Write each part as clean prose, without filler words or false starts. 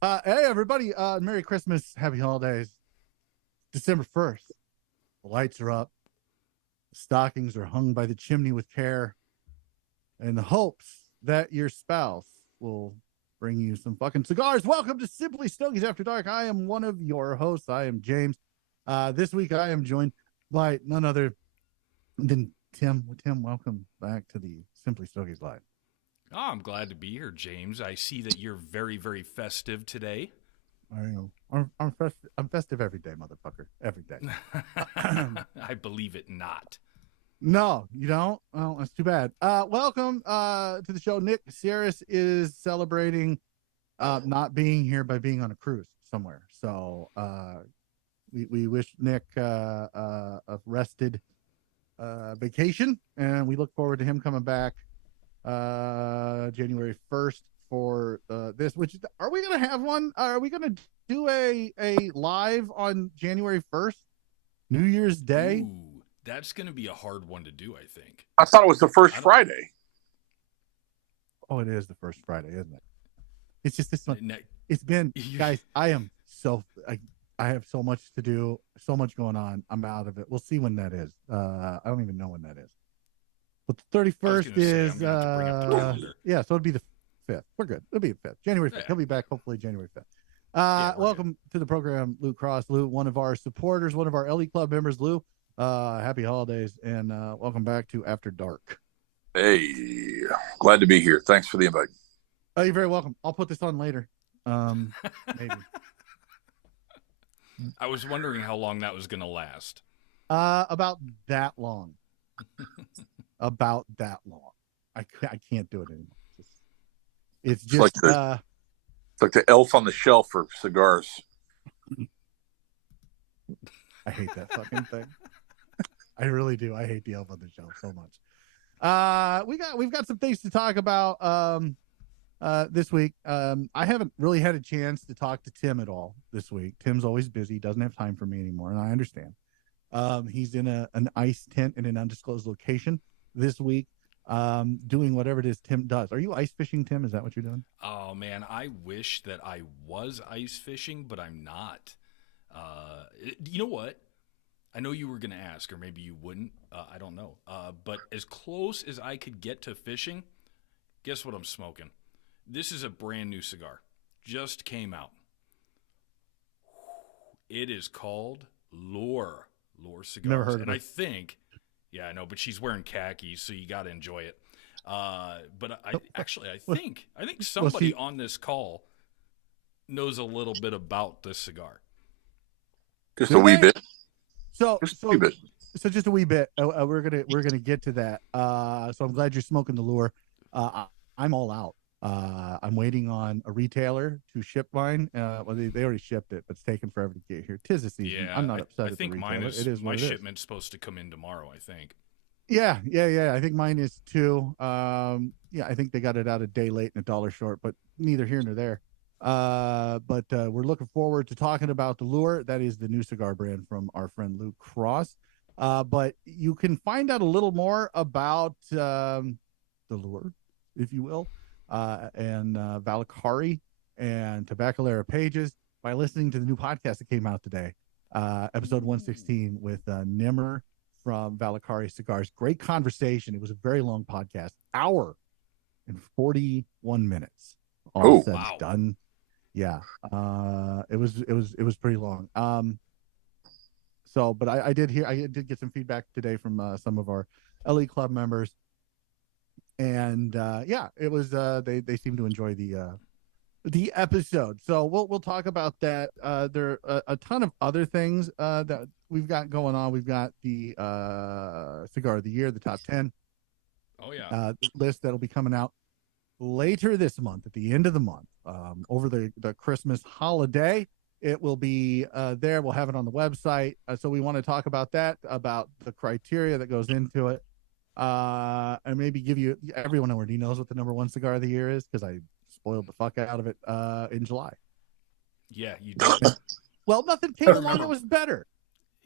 Hey everybody, Merry Christmas, Happy Holidays. December 1st. The lights are up, the stockings are hung by the chimney with care, in the hopes that your spouse will bring you some fucking cigars. Welcome to Simply Stogies After Dark. I am one of your hosts. I am James. This week I am joined by none other than Tim. Tim, welcome back to the Simply Stogies Live. Oh, I'm glad to be here, James. I see that you're very, very festive today. I know. I'm festive every day, motherfucker. Every day. I believe it not. No, you don't. Well, that's too bad. Welcome to the show. Nick Sierras is celebrating not being here by being on a cruise somewhere. So we wish Nick a rested vacation, and we look forward to him coming back January 1st for this. Which are we gonna have one? Are we gonna do a live on January 1st, New Year's Day? Ooh, that's going to be a hard one to do, I think. I thought it was the first Friday. Oh, it is the first Friday, isn't it? It's just this one. Ne- It's been, guys. I have so much to do, so much going on. I'm out of it. We'll see when that is. I don't even know when that is. But the 31st is I'm gonna have to bring up the calendar. yeah. So it'd be the 5th. We're good. It'll be the 5th, January 5th. Yeah. He'll be back hopefully January 5th. Welcome to the program, Lou Cross. Lou, one of our supporters, one of our LE Club members. Lou, happy holidays and welcome back to After Dark. Hey, glad to be here. Thanks for the invite. Oh, you're very welcome. I'll put this on later. Maybe. I was wondering how long that was going to last. About that long. About that long. I can't do it anymore. It's just like it's like the elf on the shelf for cigars. I hate that fucking thing. I really do. I hate the elf on the shelf so much. We've got some things to talk about this week. I haven't really had a chance to talk to Tim at all this week. Tim's always busy, doesn't have time for me anymore, and I understand. He's in an ice tent in an undisclosed location this week, doing whatever it is Tim does. Are you ice fishing, Tim? Is that what you're doing? Oh, man, I wish that I was ice fishing, but I'm not. You know what? I know you were going to ask, or maybe you wouldn't. I don't know. But as close as I could get to fishing, guess what I'm smoking? This is a brand new cigar. Just came out. It is called Lure Cigars. Never heard of and it. I think, yeah, I know, but she's wearing khakis, so you got to enjoy it. But I think somebody on this call knows a little bit about this cigar. Just a wee bit. So Just a wee bit. So just a wee bit. We're gonna get to that. So I'm glad you're smoking the Lure. I'm all out. I'm waiting on a retailer to ship mine. Well, they already shipped it, but it's taking forever to get here. 'Tis the season. Yeah, I'm not upset. I think mine is. It is My what it is. shipment's supposed to come in tomorrow, I think. Yeah. I think mine is too. Yeah, I think they got it out a day late and $1 short, but neither here nor there. But we're looking forward to talking about the Lure. That is the new cigar brand from our friend Luke Cross. But you can find out a little more about the Lure, if you will, and Valakari and Tabacalera pages by listening to the new podcast that came out today, episode 116 with Nimmer from Valakari Cigars. Great conversation. It was a very long podcast, hour and 41 minutes. All said wow. done. Yeah. It was pretty long. So, but I did get some feedback today from some of our LE Club members, and yeah, it was they seem to enjoy the episode. So we'll talk about that. There are a ton of other things that we've got going on. We've got the cigar of the year, the top 10. Oh yeah. List that'll be coming out later this month, at the end of the month, over the Christmas holiday. It will be there. We'll have it on the website. So we want to talk about that, about the criteria that goes into it, and maybe give you, everyone already knows what the number one cigar of the year is because I spoiled the fuck out of it in July. Yeah, you did. Well, nothing came along that was better.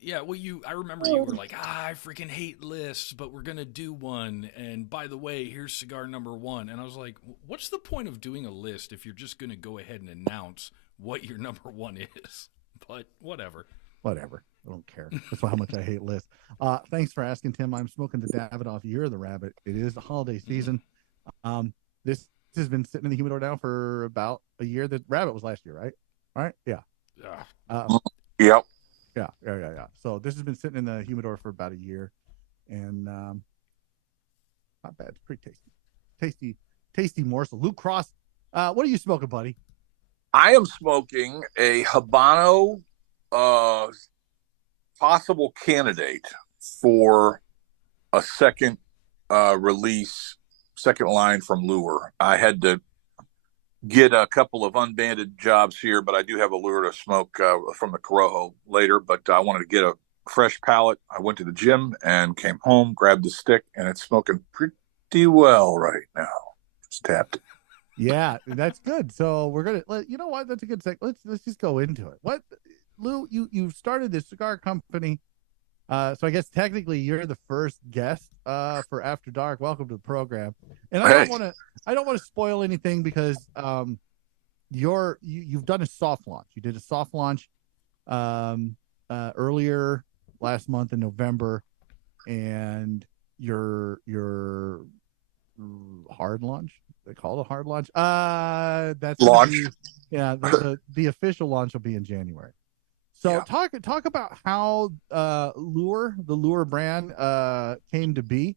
Yeah, well, I remember you were like, I freaking hate lists, but we're going to do one. And by the way, here's cigar number one. And I was like, what's the point of doing a list if you're just going to go ahead and announce what your number one is, but whatever. Whatever. I don't care. That's how much I hate lists. Thanks for asking, Tim. I'm smoking the Davidoff Year of the Rabbit. It is the holiday season. This has been sitting in the humidor now for about a year. The Rabbit was last year, right? Right? Yeah. Yep. Yeah. So this has been sitting in the humidor for about a year, and not bad. It's pretty tasty morsel. Luke Cross, what are you smoking, buddy? I am smoking a Habano, possible candidate for a second release, second line from Lure. I had to get a couple of unbanded jobs here, but I do have a Lure to smoke from the Corojo later. But I wanted to get a fresh palate. I went to the gym and came home, grabbed the stick, and it's smoking pretty well right now. Just tapped it. Yeah, that's good. So we're gonna you know what? That's a good sec. Let's just go into it. What, Lou? You started this cigar company. So I guess technically you're the first guest for After Dark. Welcome to the program. And I don't want to spoil anything because you've done a soft launch. You did a soft launch earlier last month in November, and your hard launch. They call it a hard launch. That's launch. The official launch will be in January. So talk about how the Lure brand came to be.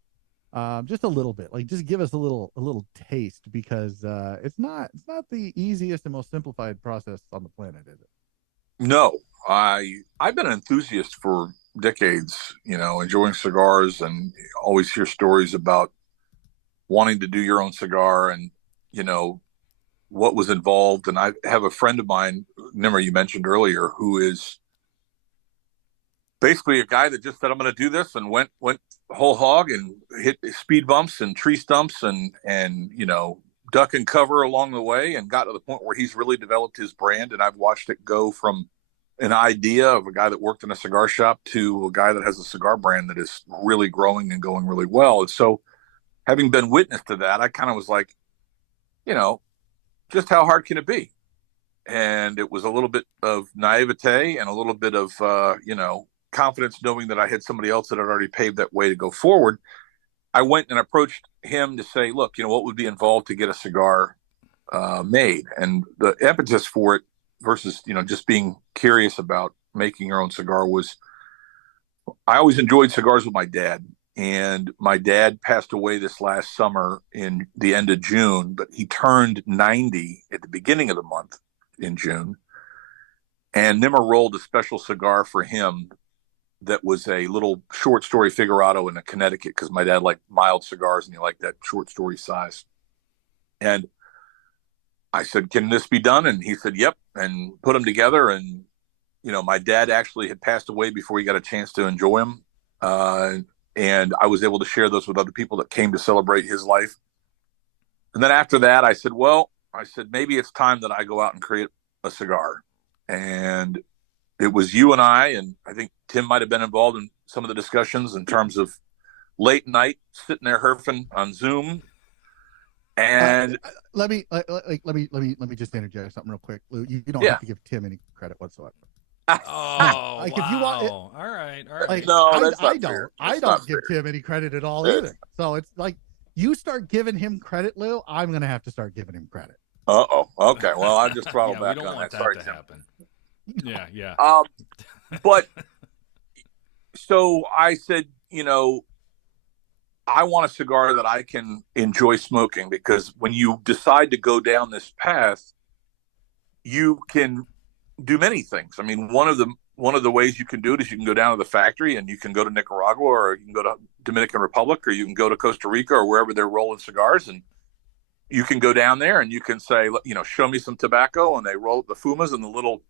Just a little bit, like just give us a little taste, because it's not the easiest and most simplified process on the planet, is it? No, I've been an enthusiast for decades, enjoying cigars, and always hear stories about wanting to do your own cigar and, what was involved. And I have a friend of mine, Nimmer, you mentioned earlier, who is basically a guy that just said, I'm going to do this, and went whole hog and hit speed bumps and tree stumps and duck and cover along the way, and got to the point where he's really developed his brand. And I've watched it go from an idea of a guy that worked in a cigar shop to a guy that has a cigar brand that is really growing and going really well. And so, having been witness to that, I kind of was like, just how hard can it be? And it was a little bit of naivete and a little bit of, confidence, knowing that I had somebody else that had already paved that way to go forward. I went and approached him to say, look, what would be involved to get a cigar made? And the impetus for it versus, just being curious about making your own cigar was, I always enjoyed cigars with my dad. And my dad passed away this last summer in the end of June, but he turned 90 at the beginning of the month in June. And Nimmer rolled a special cigar for him that was a little short story figurado in a Connecticut, because my dad liked mild cigars and he liked that short story size. And I said, can this be done? And he said, yep, and put them together. And, my dad actually had passed away before he got a chance to enjoy them. And I was able to share those with other people that came to celebrate his life. And then after that, I said, maybe it's time that I go out and create a cigar. And it was you and I think Tim might have been involved in some of the discussions in terms of late night sitting there herfing on Zoom. And let me just interject something real quick, Lou. You don't have to give Tim any credit whatsoever. Oh, like wow. If you want it, all right. Like, no, that's I not fair. I don't give Tim any credit at all either. So it's like, you start giving him credit, Lou, I'm gonna have to start giving him credit. Okay. Well, I just throttled back we don't on want that. that Sorry, to Tim. happen. Yeah. But so I said, I want a cigar that I can enjoy smoking, because when you decide to go down this path, you can do many things. I mean, one of the ways you can do it is you can go down to the factory, and you can go to Nicaragua, or you can go to Dominican Republic, or you can go to Costa Rica, or wherever they're rolling cigars, and you can go down there and you can say, show me some tobacco, and they roll up the fumas and the little,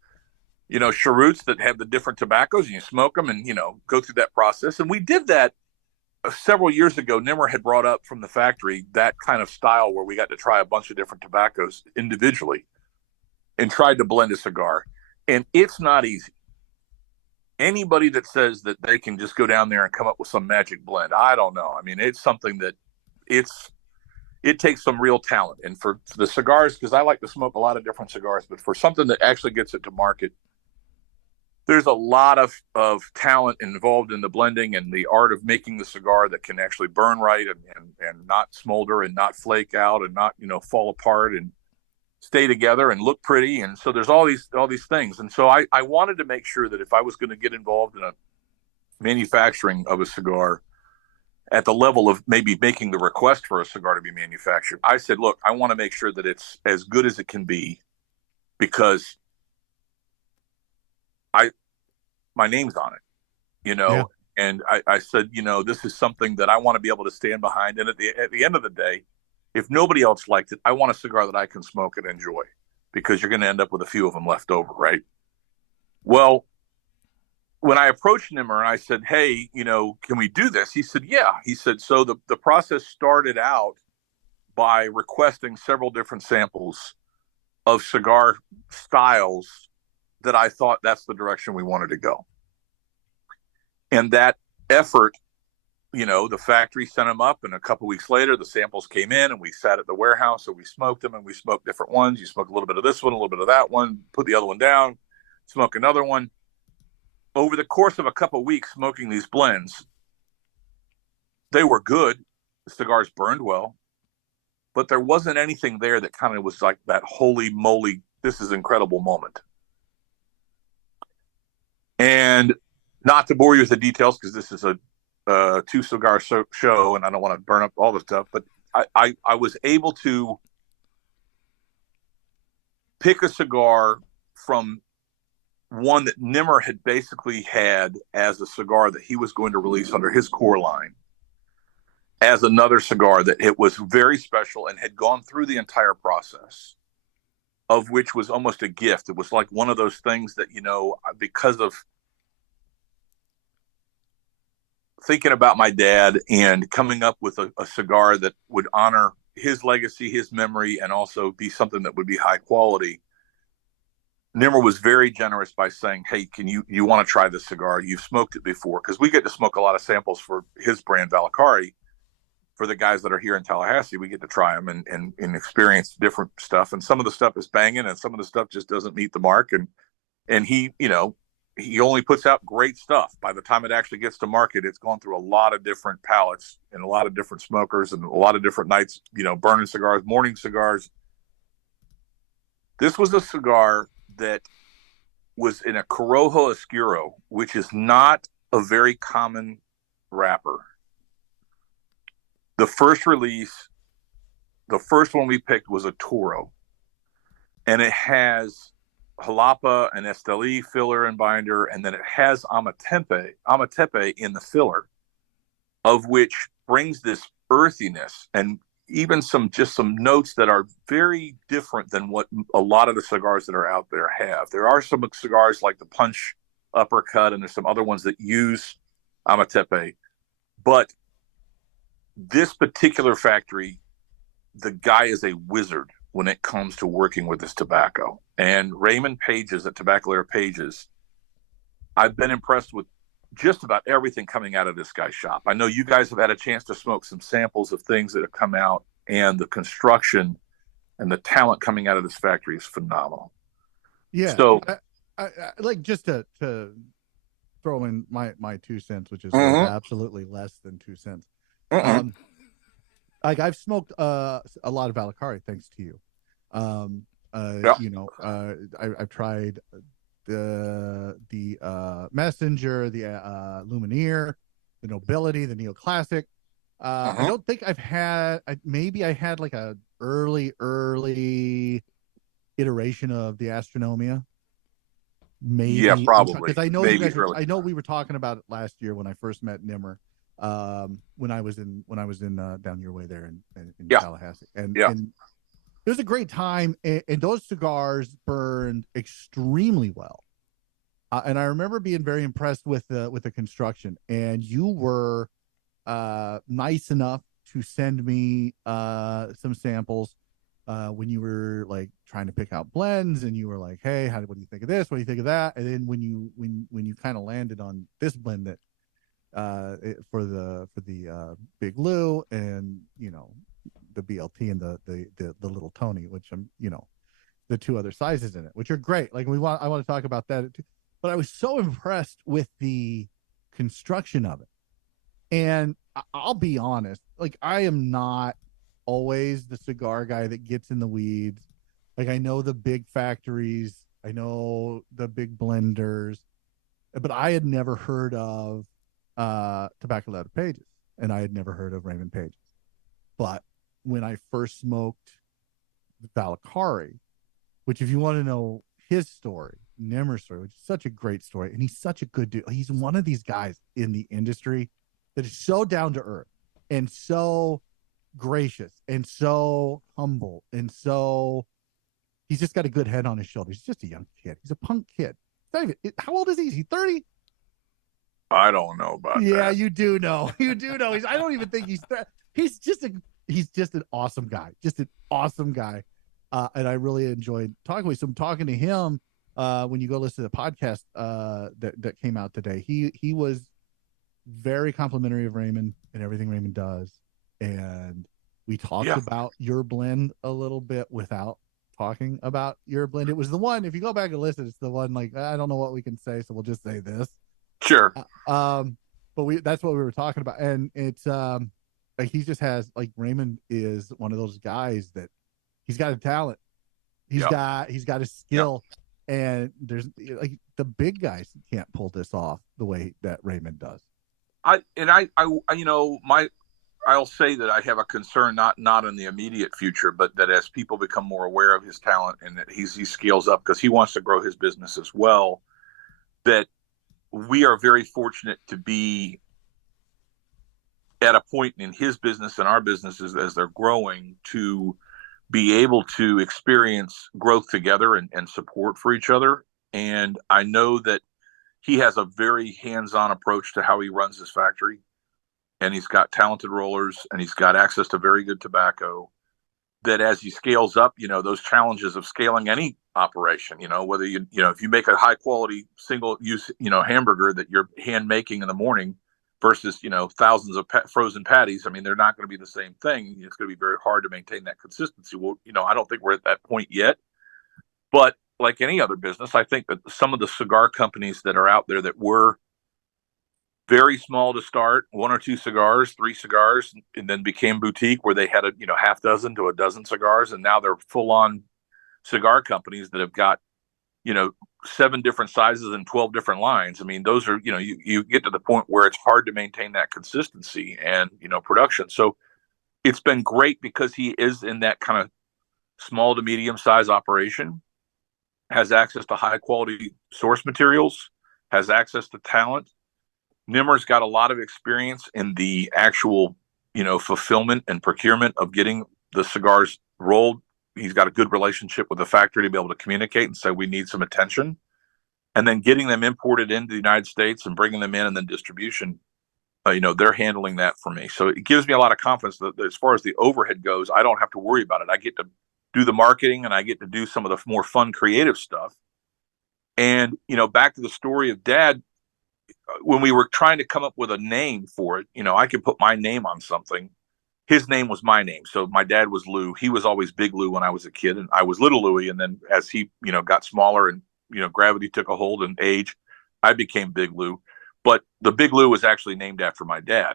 cheroots that have the different tobaccos, and you smoke them and, go through that process. And we did that several years ago. Nimmer had brought up from the factory that kind of style where we got to try a bunch of different tobaccos individually and tried to blend a cigar. And it's not easy. Anybody that says that they can just go down there and come up with some magic blend, I don't know. I mean, it's something that it's it takes some real talent. And for the cigars, because I like to smoke a lot of different cigars, but for something that actually gets it to market, there's a lot of talent involved in the blending and the art of making the cigar that can actually burn right and not smolder and not flake out and not, fall apart and stay together and look pretty. And so there's all these things. And so I wanted to make sure that if I was going to get involved in a manufacturing of a cigar at the level of maybe making the request for a cigar to be manufactured, I said, look, I want to make sure that it's as good as it can be, because my name's on it, Yeah. and I said, this is something that I want to be able to stand behind. And at the end of the day, if nobody else liked it, I want a cigar that I can smoke and enjoy, because you're going to end up with a few of them left over, right? Well, when I approached Nimmer and I said, hey, can we do this? He said, yeah. He said, so the process started out by requesting several different samples of cigar styles that I thought that's the direction we wanted to go. And that effort, the factory sent them up, and a couple of weeks later, the samples came in, and we sat at the warehouse and we smoked them, and we smoked different ones. You smoke a little bit of this one, a little bit of that one, put the other one down, smoke another one. Over the course of a couple of weeks smoking these blends, they were good. The cigars burned well, but there wasn't anything there that kind of was like that holy moly, this is incredible moment. And not to bore you with the details, because this is a two cigar show, and I don't want to burn up all the stuff, but I was able to pick a cigar from one that Nimmer had basically had as a cigar that he was going to release under his core line, as another cigar that it was very special and had gone through the entire process, of which was almost a gift. It was like one of those things that, because of thinking about my dad and coming up with a cigar that would honor his legacy, his memory, and also be something that would be high quality, Nimmer was very generous by saying, hey, can you want to try this cigar? You've smoked it before, because we get to smoke a lot of samples for his brand Valakari. For the guys that are here in Tallahassee, we get to try them and experience different stuff. And some of the stuff is banging, and some of the stuff just doesn't meet the mark. And he, he only puts out great stuff. By the time it actually gets to market, it's gone through a lot of different palates and a lot of different smokers and a lot of different nights, burning cigars, morning cigars. This was a cigar that was in a Corojo Oscuro, which is not a very common wrapper. The first release, the first one we picked was a Toro, and it has Jalapa and Esteli filler and binder, and then it has Amatepe in the filler, of which brings this earthiness and even some notes that are very different than what a lot of the cigars that are out there have. There are some cigars like the Punch Uppercut, and there's some other ones that use Amatepe, but this particular factory, the guy is a wizard when it comes to working with this tobacco. And Raymond Pages at Tabacalera Pages, I've been impressed with just about everything coming out of this guy's shop. I know you guys have had a chance to smoke some samples of things that have come out, and the construction and the talent coming out of this factory is phenomenal. Yeah. So I like, just to throw in my 2 cents, which is absolutely less than 2 cents. Like, I've smoked a lot of Valakari thanks to you. I've tried the Messenger, the Lumineer, the Nobility, the Neoclassic. I don't think I've had. Maybe I had like a early iteration of the Astronomia. Maybe, yeah, probably, because I know maybe you guys. early. I know we were talking about it last year when I first met Nimmer. When I was in down your way there in Tallahassee, and it was a great time, and those cigars burned extremely well. And I remember being very impressed with the construction. And you were nice enough to send me some samples when you were like trying to pick out blends, and you were like, "Hey, what do you think of this? What do you think of that?" And then when you kind of landed on this blend that for the Big Lou, and the BLT and the little Tony, which I'm, the two other sizes in it, which are great. Like I want to talk about that too. But I was so impressed with the construction of it. And I'll be honest, like I am not always the cigar guy that gets in the weeds. Like I know the big factories, I know the big blenders, but I had never heard of Tobacco Leather Pages, and I had never heard of Raymond Pages. But when I first smoked Valakari, which if you want to know his story, Nimmer's story, which is such a great story, and he's such a good dude. He's one of these guys in the industry that is so down to earth and so gracious and so humble and so he's just got a good head on his shoulders. He's just a young kid. He's a punk kid. How old is he? Is he 30? I don't know about that. Yeah, you do know. You do know. I don't even think he's just an awesome guy. Just an awesome guy. And I really enjoyed talking with him. So I'm talking to him when you go listen to the podcast that came out today. He was very complimentary of Raymond and everything Raymond does. And we talked about your blend a little bit without talking about your blend. It was the one, if you go back and listen, it's the one like, I don't know what we can say, so we'll just say this. Sure. But that's what we were talking about. And it's like he just has, like, Raymond is one of those guys that he's got a talent. He's got a skill. And there's like the big guys can't pull this off the way that Raymond does. I'll say that I have a concern, not in the immediate future, but that as people become more aware of his talent and that he scales up because he wants to grow his business as well, that we are very fortunate to be at a point in his business and our businesses as they're growing to be able to experience growth together and support for each other. And I know that he has a very hands-on approach to how he runs his factory. And he's got talented rollers and he's got access to very good tobacco that as he scales up, those challenges of scaling any operation, whether if you make a high quality single use, hamburger that you're hand making in the morning versus, thousands of frozen patties. I mean, they're not going to be the same thing. It's going to be very hard to maintain that consistency. Well, I don't think we're at that point yet, but like any other business, I think that some of the cigar companies that are out there that were very small to start, 1 or 2 cigars, 3 cigars, and then became boutique where they had half dozen to a dozen cigars. And now they're full on cigar companies that have got, 7 different sizes and 12 different lines. I mean, those are, you get to the point where it's hard to maintain that consistency and, production. So it's been great because he is in that kind of small to medium size operation, has access to high quality source materials, has access to talent. Nimmer's got a lot of experience in the actual, fulfillment and procurement of getting the cigars rolled. He's got a good relationship with the factory to be able to communicate and say, we need some attention. And then getting them imported into the United States and bringing them in and then distribution, they're handling that for me. So it gives me a lot of confidence that as far as the overhead goes, I don't have to worry about it. I get to do the marketing and I get to do some of the more fun, creative stuff. And, back to the story of Dad, when we were trying to come up with a name for it, I could put my name on something. His name was my name. So my dad was Lou. He was always Big Lou when I was a kid, and I was Little Louie. And then as he, got smaller and, gravity took a hold and age, I became Big Lou. But the Big Lou was actually named after my dad.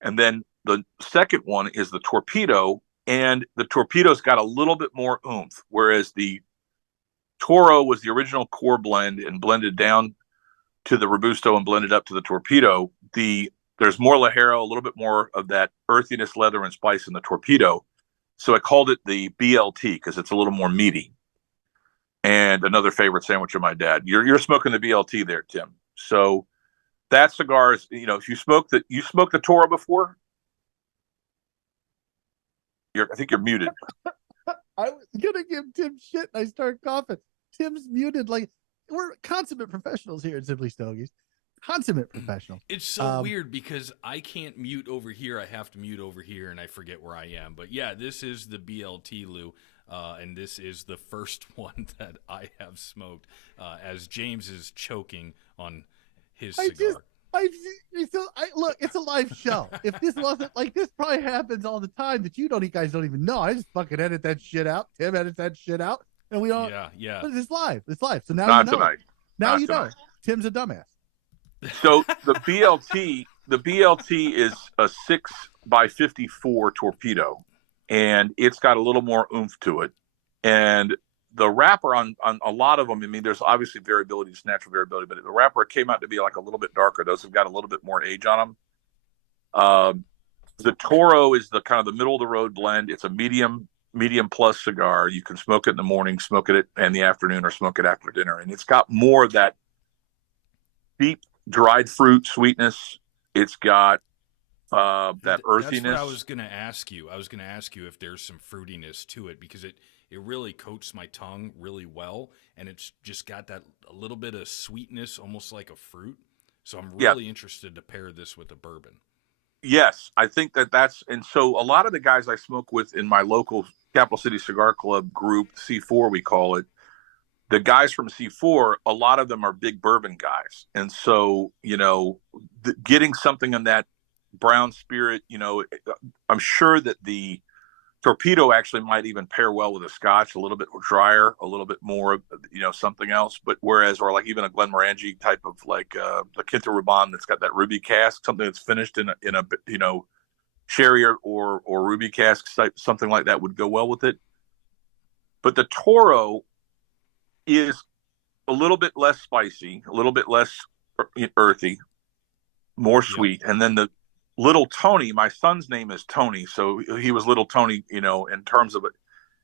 And then the second one is the Torpedo, and the Torpedo's got a little bit more oomph, whereas the Toro was the original core blend and blended down to the Robusto and blended up to the Torpedo. There's more Ligero, a little bit more of that earthiness, leather, and spice in the Torpedo. So I called it the BLT because it's a little more meaty. And another favorite sandwich of my dad. You're smoking the BLT there, Tim. So that cigar is, if you smoked the Toro before, I think you're muted. I was gonna give Tim shit and I start coughing. Tim's muted. Like, we're consummate professionals here at Simply Stogies. Consummate professional. It's so weird because I can't mute over here. I have to mute over here, and I forget where I am. But yeah, this is the BLT, Lou, and this is the first one that I have smoked. As James is choking on his cigar. Look, it's a live show. If this wasn't like this, probably happens all the time that you guys don't even know. I just fucking edit that shit out. Tim edits that shit out, and we don't. Yeah. But it's live. It's live. So now Not you know. tonight. Now Not you tonight. know. Tim's a dumbass. So the BLT is a 6x54 torpedo, and it's got a little more oomph to it. And the wrapper on a lot of them, I mean, there's obviously variability, it's natural variability, but the wrapper came out to be like a little bit darker. Those have got a little bit more age on them. The Toro is the kind of the middle of the road blend. It's a medium plus cigar. You can smoke it in the morning, smoke it in the afternoon, or smoke it after dinner. And it's got more of that deep dried fruit sweetness. It's got that earthiness. That's what I was going to ask you. I was going to ask you if there's some fruitiness to it, because it really coats my tongue really well, and it's just got that a little bit of sweetness, almost like a fruit. So I'm really interested to pair this with a bourbon. Yes, I think that's, and so a lot of the guys I smoke with in my local Capital City Cigar Club group, C4 we call it, the guys from C4, a lot of them are big bourbon guys. And so, getting something in that brown spirit, I'm sure that the torpedo actually might even pair well with a scotch, a little bit drier, a little bit more, something else. But whereas, or like even a Glenmorangie type of like the Quinta Ruban that's got that ruby cask, something that's finished in a sherry or ruby cask type, something like that would go well with it. But the Toro is a little bit less spicy, a little bit less earthy, more sweet. And then the Little Tony, my son's name is Tony, so he was Little Tony, in terms of it.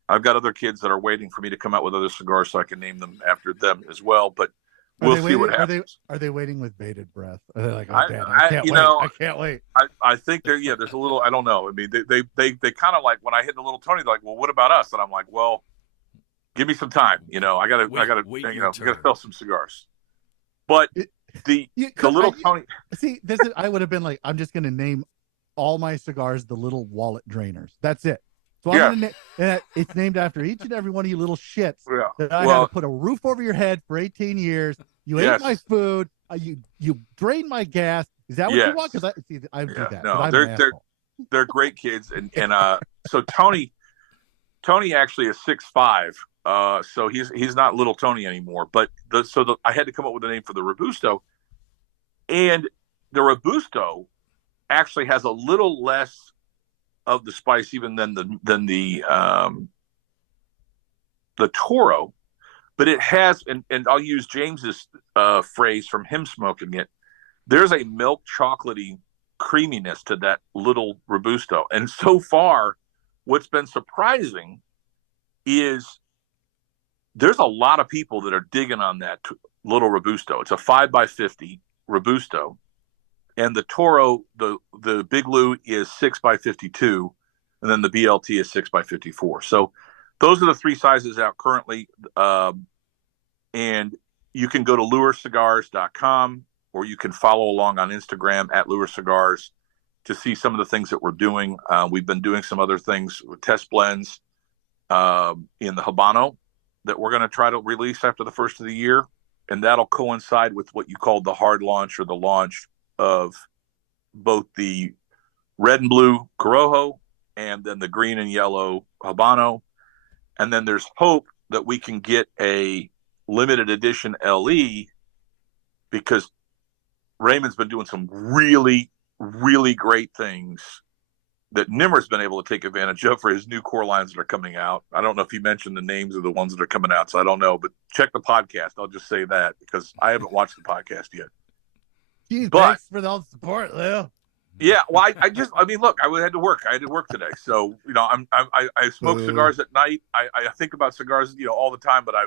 I've got other kids that are waiting for me to come out with other cigars so I can name them after them as well, but we'll see what happens. Are they waiting with bated breath? Are they like, oh, Dad, I can't wait. I can't wait. I think there's a little, I don't know. I mean, they kind of like, when I hit the Little Tony, they're like, well, what about us? And I'm like, well, give me some time. I gotta sell some cigars. But the Little Tony. See, I would have been like, I'm just going to name all my cigars the Little Wallet Drainers. That's it. So I'm going to it's named after each and every one of you little shits that I had to put a roof over your head for 18 years. You ate my food. You drained my gas. Is that what you want? Because I do that. No, they're great kids, and so Tony actually is 6'5". So he's not Little Tony anymore. But I had to come up with a name for the Robusto, and the Robusto actually has a little less of the spice even than the Toro, but it has, and I'll use James's phrase from him smoking it. There's a milk chocolatey creaminess to that little Robusto, and so far, what's been surprising is there's a lot of people that are digging on that little Robusto. It's a 5x50 Robusto. And the Toro, the Big Lou is 6x52. And then the BLT is 6x54. So those are the three sizes out currently. And you can go to lurecigars.com, or you can follow along on Instagram at Lure Cigars to see some of the things that we're doing. We've been doing some other things with test blends in the Habano that we're going to try to release after the first of the year. And that'll coincide with what you called the hard launch, or the launch of both the red and blue Corojo and then the green and yellow Habano. And then there's hope that we can get a limited edition LE, because Raymond's been doing some really, really great things that Nimmer's been able to take advantage of for his new core lines that are coming out. I don't know if you mentioned the names of the ones that are coming out, so I don't know, but check the podcast. I'll just say that because I haven't watched the podcast yet. Geez, thanks for all the support, Lou. Yeah, well, I mean, look, I had to work. I had to work today, so I smoke cigars at night. I think about cigars, all the time, but I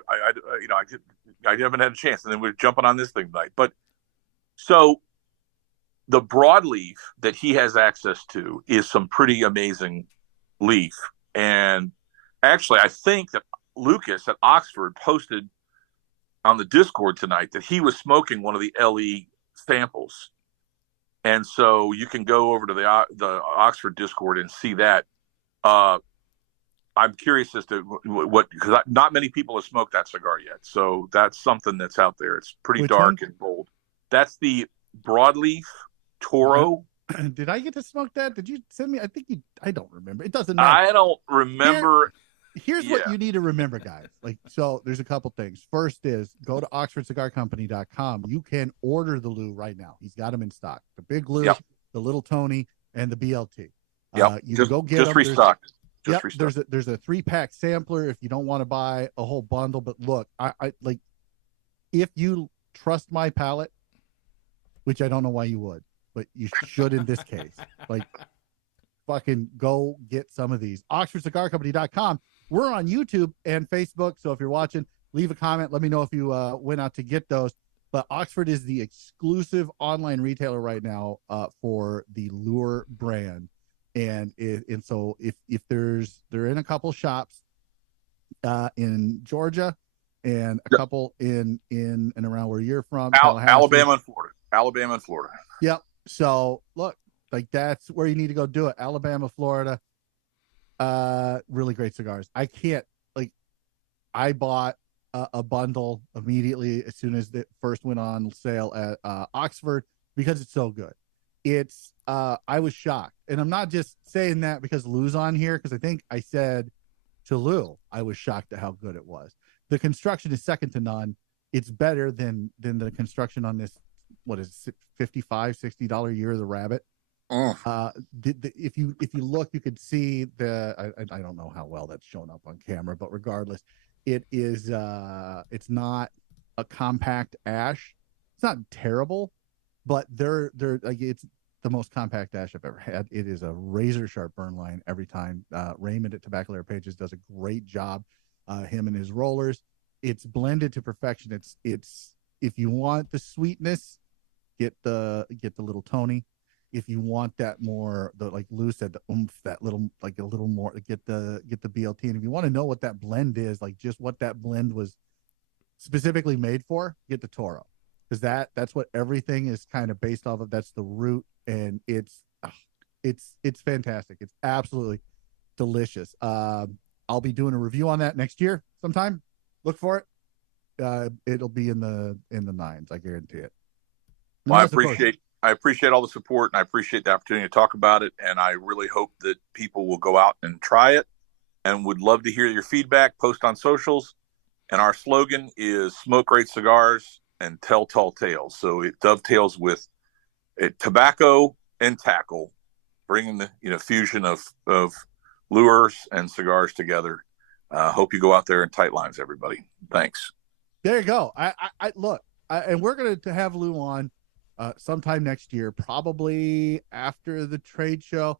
haven't had a chance. And then we're jumping on this thing tonight. But so the broadleaf that he has access to is some pretty amazing leaf. And actually, I think that Lucas at Oxford posted on the Discord tonight that he was smoking one of the LE samples. And so you can go over to the Oxford Discord and see that. I'm curious as to what, because not many people have smoked that cigar yet. So that's something that's out there. It's pretty dark and bold. That's the broadleaf, Toro. Did I get to smoke that? Did you send me? I think you. I don't remember. It doesn't matter. I don't remember. Here's what you need to remember, guys. Like, so there's a couple things. First is go to oxfordcigarcompany.com. You can order the Lou right now. He's got them in stock. The big Lou, the little Tony, and the BLT. You can go get just them. Restocked. There's a 3-pack sampler if you don't want to buy a whole bundle. But look, I like, if you trust my palate, which I don't know why you would, but you should in this case. Like, fucking go get some of these. oxfordcigarcompany.com. We're on YouTube and Facebook, so if you're watching, leave a comment. Let me know if you went out to get those. But Oxford is the exclusive online retailer right now for the Lure brand, and so if they're in a couple shops in Georgia and a couple in and around where you're from, Alabama and Florida. Yep. So look, like, that's where you need to go do it. Alabama, Florida. Really great cigars. I bought a bundle immediately as soon as it first went on sale at Oxford because it's so good. It's I was shocked, and I'm not just saying that because Lou's on here, because I think I said to Lou I was shocked at how good it was. The construction is second to none. It's better than the construction on this. What is it, $55-$60 Year of the Rabbit? If you look, you could see I don't know how well that's shown up on camera, but regardless, it is it's not a compact ash. It's not terrible, but they're like, it's the most compact ash I've ever had. It is a razor sharp burn line every time. Raymond at Tobacco Layer Pages does a great job. Him and his rollers, it's blended to perfection. It's if you want the sweetness, get the little Tony. If you want that more, like Lou said, the oomph, that little, like a little more, get the BLT. And if you want to know what that blend is, like just what that blend was specifically made for, get the Toro, because that's what everything is kind of based off of. That's the root, and it's fantastic. It's absolutely delicious. I'll be doing a review on that next year sometime. Look for it. It'll be in the nines, I guarantee it. Well, I appreciate all the support, and I appreciate the opportunity to talk about it. And I really hope that people will go out and try it, and would love to hear your feedback. Post on socials. And our slogan is smoke great cigars and tell tall tales. So it dovetails with tobacco and tackle, bringing the fusion of lures and cigars together. Hope you go out there in tight lines, everybody. Thanks. There you go. I look, and we're going to have Lou on sometime next year, probably after the trade show.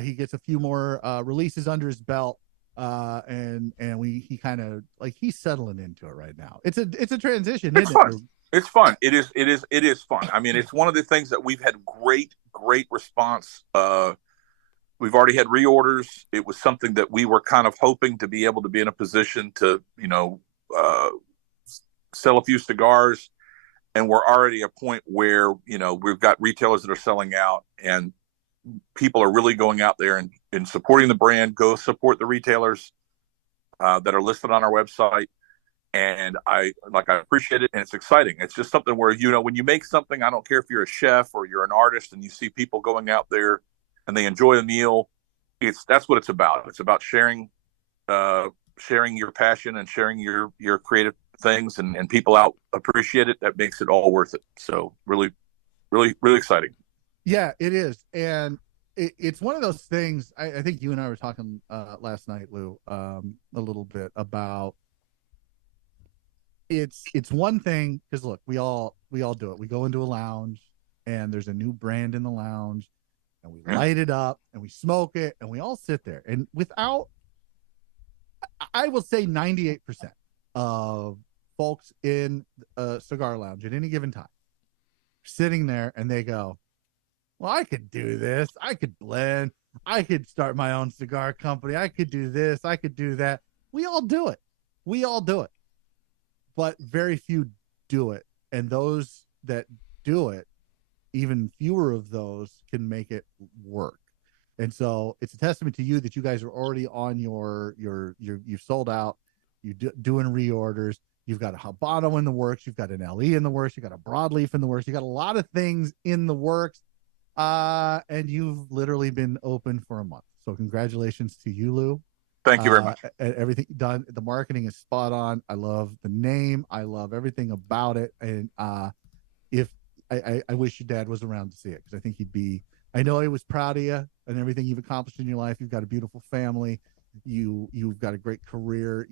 He gets a few more releases under his belt, and he kind of, like, he's settling into it right now. It's a transition. It's fun. It's fun. It is fun. I mean, it's one of the things that we've had great response. We've already had reorders. It was something that we were kind of hoping to be able to be in a position to, sell a few cigars. And we're already at a point where, we've got retailers that are selling out, and people are really going out there and supporting the brand. Go support the retailers that are listed on our website. And I appreciate it. And it's exciting. It's just something where, when you make something, I don't care if you're a chef or you're an artist, and you see people going out there and they enjoy a meal. That's what it's about. It's about sharing your passion and sharing your creative things, and people out appreciate it. That makes it all worth it. So really, really, really exciting. Yeah, it is. And it's one of those things. I think you and I were talking last night, Lou, a little bit about it's one thing, because look, we all do it. We go into a lounge and there's a new brand in the lounge, and we light it up and we smoke it, and we all sit there, and I will say 98% of folks in a cigar lounge at any given time sitting there, and they go, well, I could do this. I could blend. I could start my own cigar company. I could do this. I could do that. We all do it. But very few do it. And those that do it, even fewer of those can make it work. And so it's a testament to you that you guys are already on you've sold out, you're doing reorders. You've got a Habano in the works. You've got an LE in the works. You've got a broadleaf in the works. You got a lot of things in the works. And you've literally been open for a month. So congratulations to you, Lou. Thank you very much. Everything done. The marketing is spot on. I love the name. I love everything about it. And if I wish your dad was around to see it, because I think he'd be. I know he was proud of you and everything you've accomplished in your life. You've got a beautiful family. You've got a great career.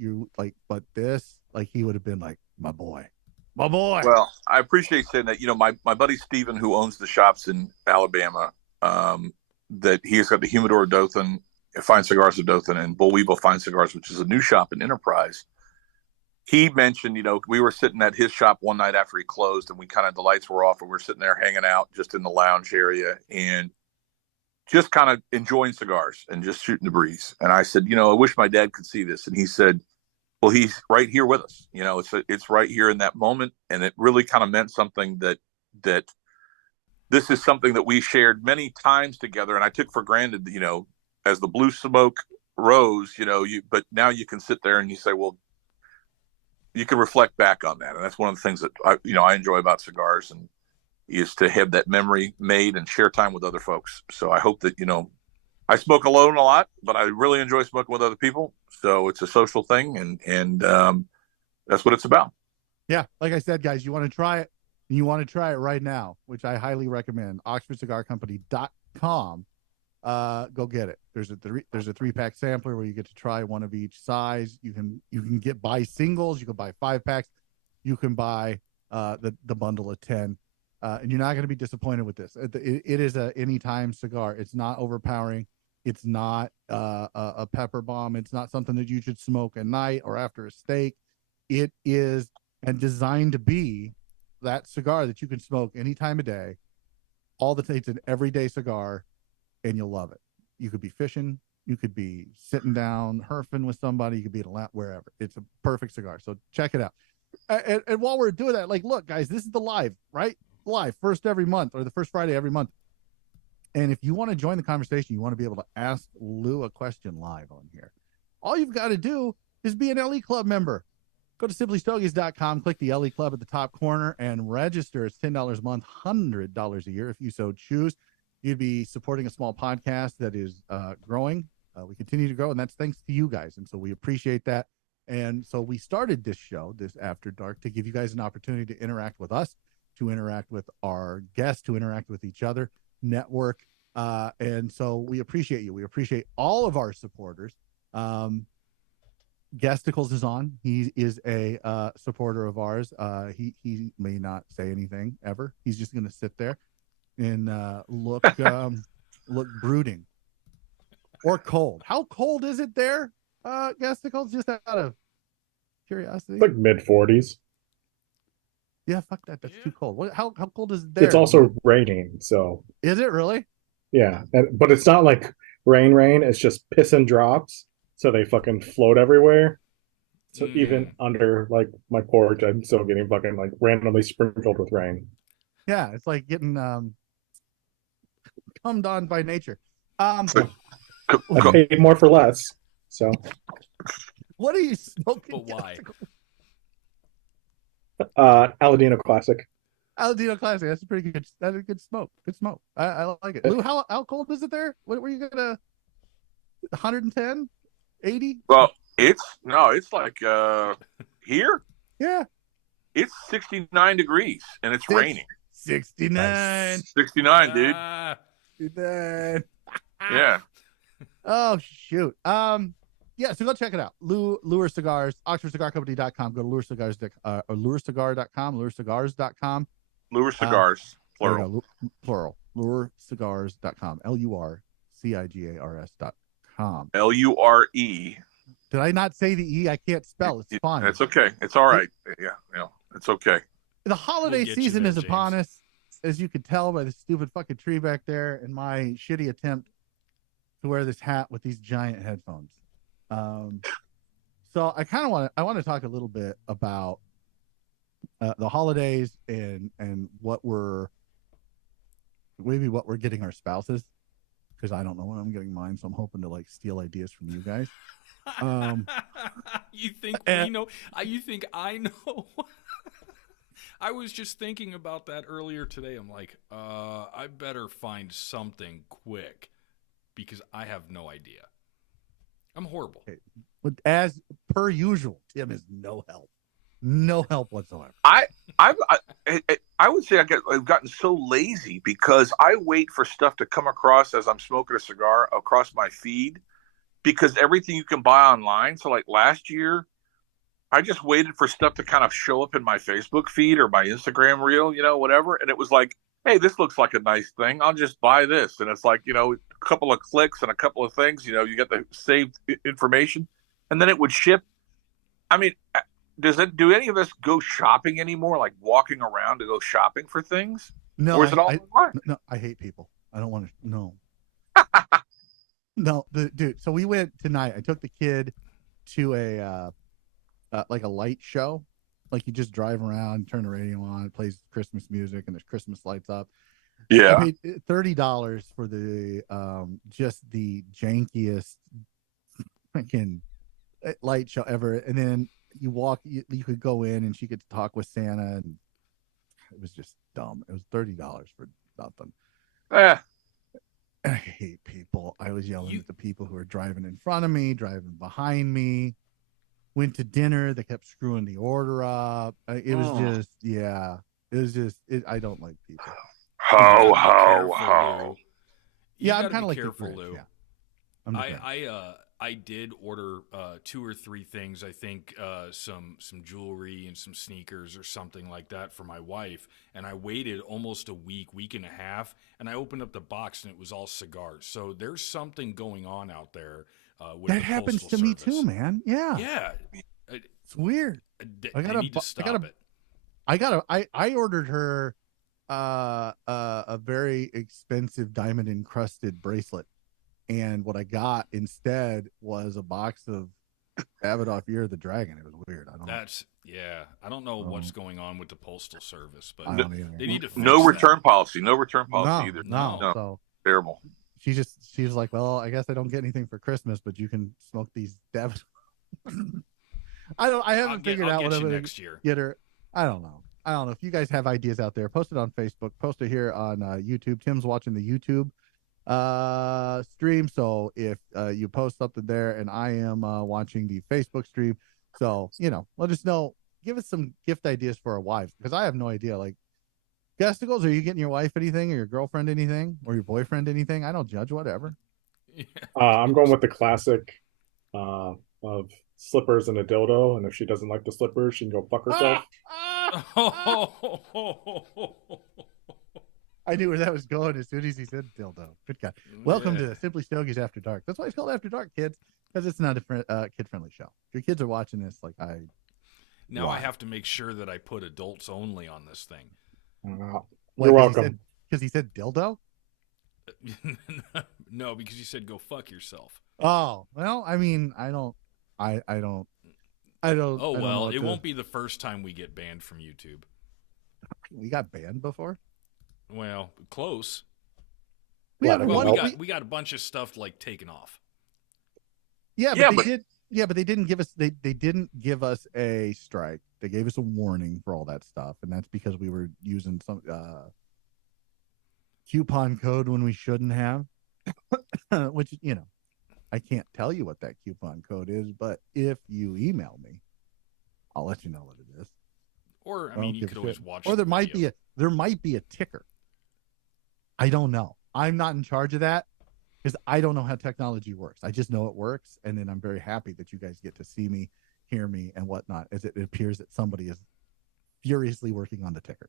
But this, like, he would have been like, my boy. Well, I appreciate saying that. My buddy Steven, who owns the shops in Alabama, that he has got the Humidor of Dothan, Fine Cigars of Dothan, and Bull Weevil Fine Cigars, which is a new shop in Enterprise. He mentioned, we were sitting at his shop one night after he closed, and the lights were off, and we're sitting there hanging out just in the lounge area and just kind of enjoying cigars and just shooting the breeze. And I said, I wish my dad could see this. And he said, well, he's right here with us. It's right here in that moment. And it really kind of meant something that this is something that we shared many times together. And I took for granted, as the blue smoke rose, but now you can sit there and you say, well, you can reflect back on that. And that's one of the things that I enjoy about cigars, and is to have that memory made and share time with other folks. So I hope that, I smoke alone a lot, but I really enjoy smoking with other people. So it's a social thing, and that's what it's about. Yeah. Like I said, guys, you want to try it, and you want to try it right now, which I highly recommend. OxfordCigarCompany.com. Go get it. There's a 3-pack sampler where you get to try one of each size. You can buy singles. You can buy 5-packs. You can buy the bundle of 10. And you're not going to be disappointed with this. It is a anytime cigar. It's not overpowering. It's not a pepper bomb. It's not something that you should smoke at night or after a steak. It is and designed to be that cigar that you can smoke any time of day. All the things, an everyday cigar, and you'll love it. You could be fishing. You could be sitting down, herfing with somebody. You could be at a lap, wherever. It's a perfect cigar. So check it out. And while we're doing that, look, guys, this is the live, right? Live, first every month, or the first Friday every month. And if you want to join the conversation, you want to be able to ask Lou a question live on here, all you've got to do is be an LE Club member. Go to simplystogies.com, click the LE Club at the top corner, and register. It's $10 a month, $100 a year if you so choose. You'd be supporting a small podcast that is growing. We continue to grow, and that's thanks to you guys. And so we appreciate that. And so we started this show, this After Dark, to give you guys an opportunity to interact with us, to interact with our guests, to interact with each other, network. And so we appreciate you. We appreciate all of our supporters. Gasticles is on. He is a supporter of ours. He may not say anything ever. He's just going to sit there and look brooding or cold. How cold is it there, Gasticles? Just out of curiosity. Like mid-40s. Yeah, fuck that. That's too cold. How cold is it there? It's also raining, so. Is it really? Yeah, but it's not like rain. It's just piss and drops, so they fucking float everywhere. So even under like my porch, I'm still getting fucking like randomly sprinkled with rain. Yeah, it's like getting cummed on by nature. I paid more for less. So. What are you smoking? But why? Aladino Classic. Aladino Classic. That's a pretty good. That's a good smoke. Good smoke. I like it. Lou, how cold is it there? What were you gonna? 110, 80? Well, it's like here. Yeah. It's 69 degrees and it's raining. 69. 69, dude. 69. Yeah. Oh shoot. Yeah, so go check it out. Lure Cigars, OxfordCigarCompany.com. Go to LureCigars.com, LureCigars.com. Lure Cigars, plural. Plural. LureCigars.com. LureCigars.com. LURE. Did I not say the E? I can't spell. It's fine. It's okay. It's all right. Yeah, it's okay. The holiday season is upon us, as you could tell by the stupid fucking tree back there and my shitty attempt to wear this hat with these giant headphones. So I kind of want to talk a little bit about the holidays and what we're getting our spouses. because I don't know when I'm getting mine, so I'm hoping to like steal ideas from you guys. You think we know? You think I know? I was just thinking about that earlier today. I'm like, I better find something quick because I have no idea. I'm horrible. Okay. But as per usual, Tim is no help whatsoever. I would say I've gotten so lazy because I wait for stuff to come across as I'm smoking a cigar across my feed, because everything you can buy online. So like last year, I just waited for stuff to kind of show up in my Facebook feed or my Instagram reel, whatever. And it was like, hey, this looks like a nice thing. I'll just buy this. And it's like, a couple of clicks and a couple of things, you get the saved information, and then it would ship. I mean, do any of us go shopping anymore? Like walking around to go shopping for things? No, or is it all online? No, I hate people. I don't want to. No, no, dude. So we went tonight. I took the kid to a like a light show. Like you just drive around, turn the radio on, it plays Christmas music, and there's Christmas lights up. Yeah, I paid $30 for the just the jankiest freaking light show ever. And then you could go in, and she could talk with Santa, and it was just dumb. It was $30 for nothing. I hate people. I was yelling at the people who were driving in front of me, driving behind me. Went to dinner. They kept screwing the order up. It was just, yeah. It was just, I don't like people. Ho. Yeah, I'm kind of like careful, Lou. Yeah. I did order 2 or 3 things. I think some jewelry and some sneakers or something like that for my wife. And I waited almost a week and a half, and I opened up the box and it was all cigars. So there's something going on out there. With that happens to me too, man. Yeah. It's weird. I need to stop it. I ordered her a very expensive diamond encrusted bracelet, and what I got instead was a box of Davidoff Year of the Dragon. It was weird. I don't know what's going on with the Postal Service, but they need to fix no return that. policy. No return policy either. No. So terrible. She was like, well, I guess I don't get anything for Christmas, but you can smoke these Davidoff. I haven't figured out what I'm going to get her. I don't know if you guys have ideas out there. Post it on Facebook. Post it here on YouTube. Tim's watching the YouTube stream, so if you post something there, and I am watching the Facebook stream, so let us know. Give us some gift ideas for our wives, because I have no idea. Like, Gasticles, are you getting your wife anything, or your girlfriend anything, or your boyfriend anything? I don't judge, whatever. I'm going with the classic of slippers and a dildo, and if she doesn't like the slippers, she can go fuck herself. I knew where that was going as soon as he said dildo. Good God. Welcome to Simply Stogies After Dark. That's why it's called After Dark, kids, because it's not a kid-friendly show. If your kids are watching this, I have to make sure that I put adults only on this thing. You're welcome. Because he said dildo? No, because you said go fuck yourself. Oh, well, I mean, I don't. Oh, well, it won't be the first time we get banned from YouTube. We got banned before? Well, close. We got a bunch of stuff like taken off. Yeah, but they didn't give us they didn't give us a strike. They gave us a warning for all that stuff, and that's because we were using some coupon code when we shouldn't have. Which, I can't tell you what that coupon code is, but if you email me, I'll let you know what it is. Or you could always watch. Or there might be a ticker. I don't know. I'm not in charge of that because I don't know how technology works. I just know it works, and then I'm very happy that you guys get to see me, hear me, and whatnot, as it appears that somebody is furiously working on the ticker.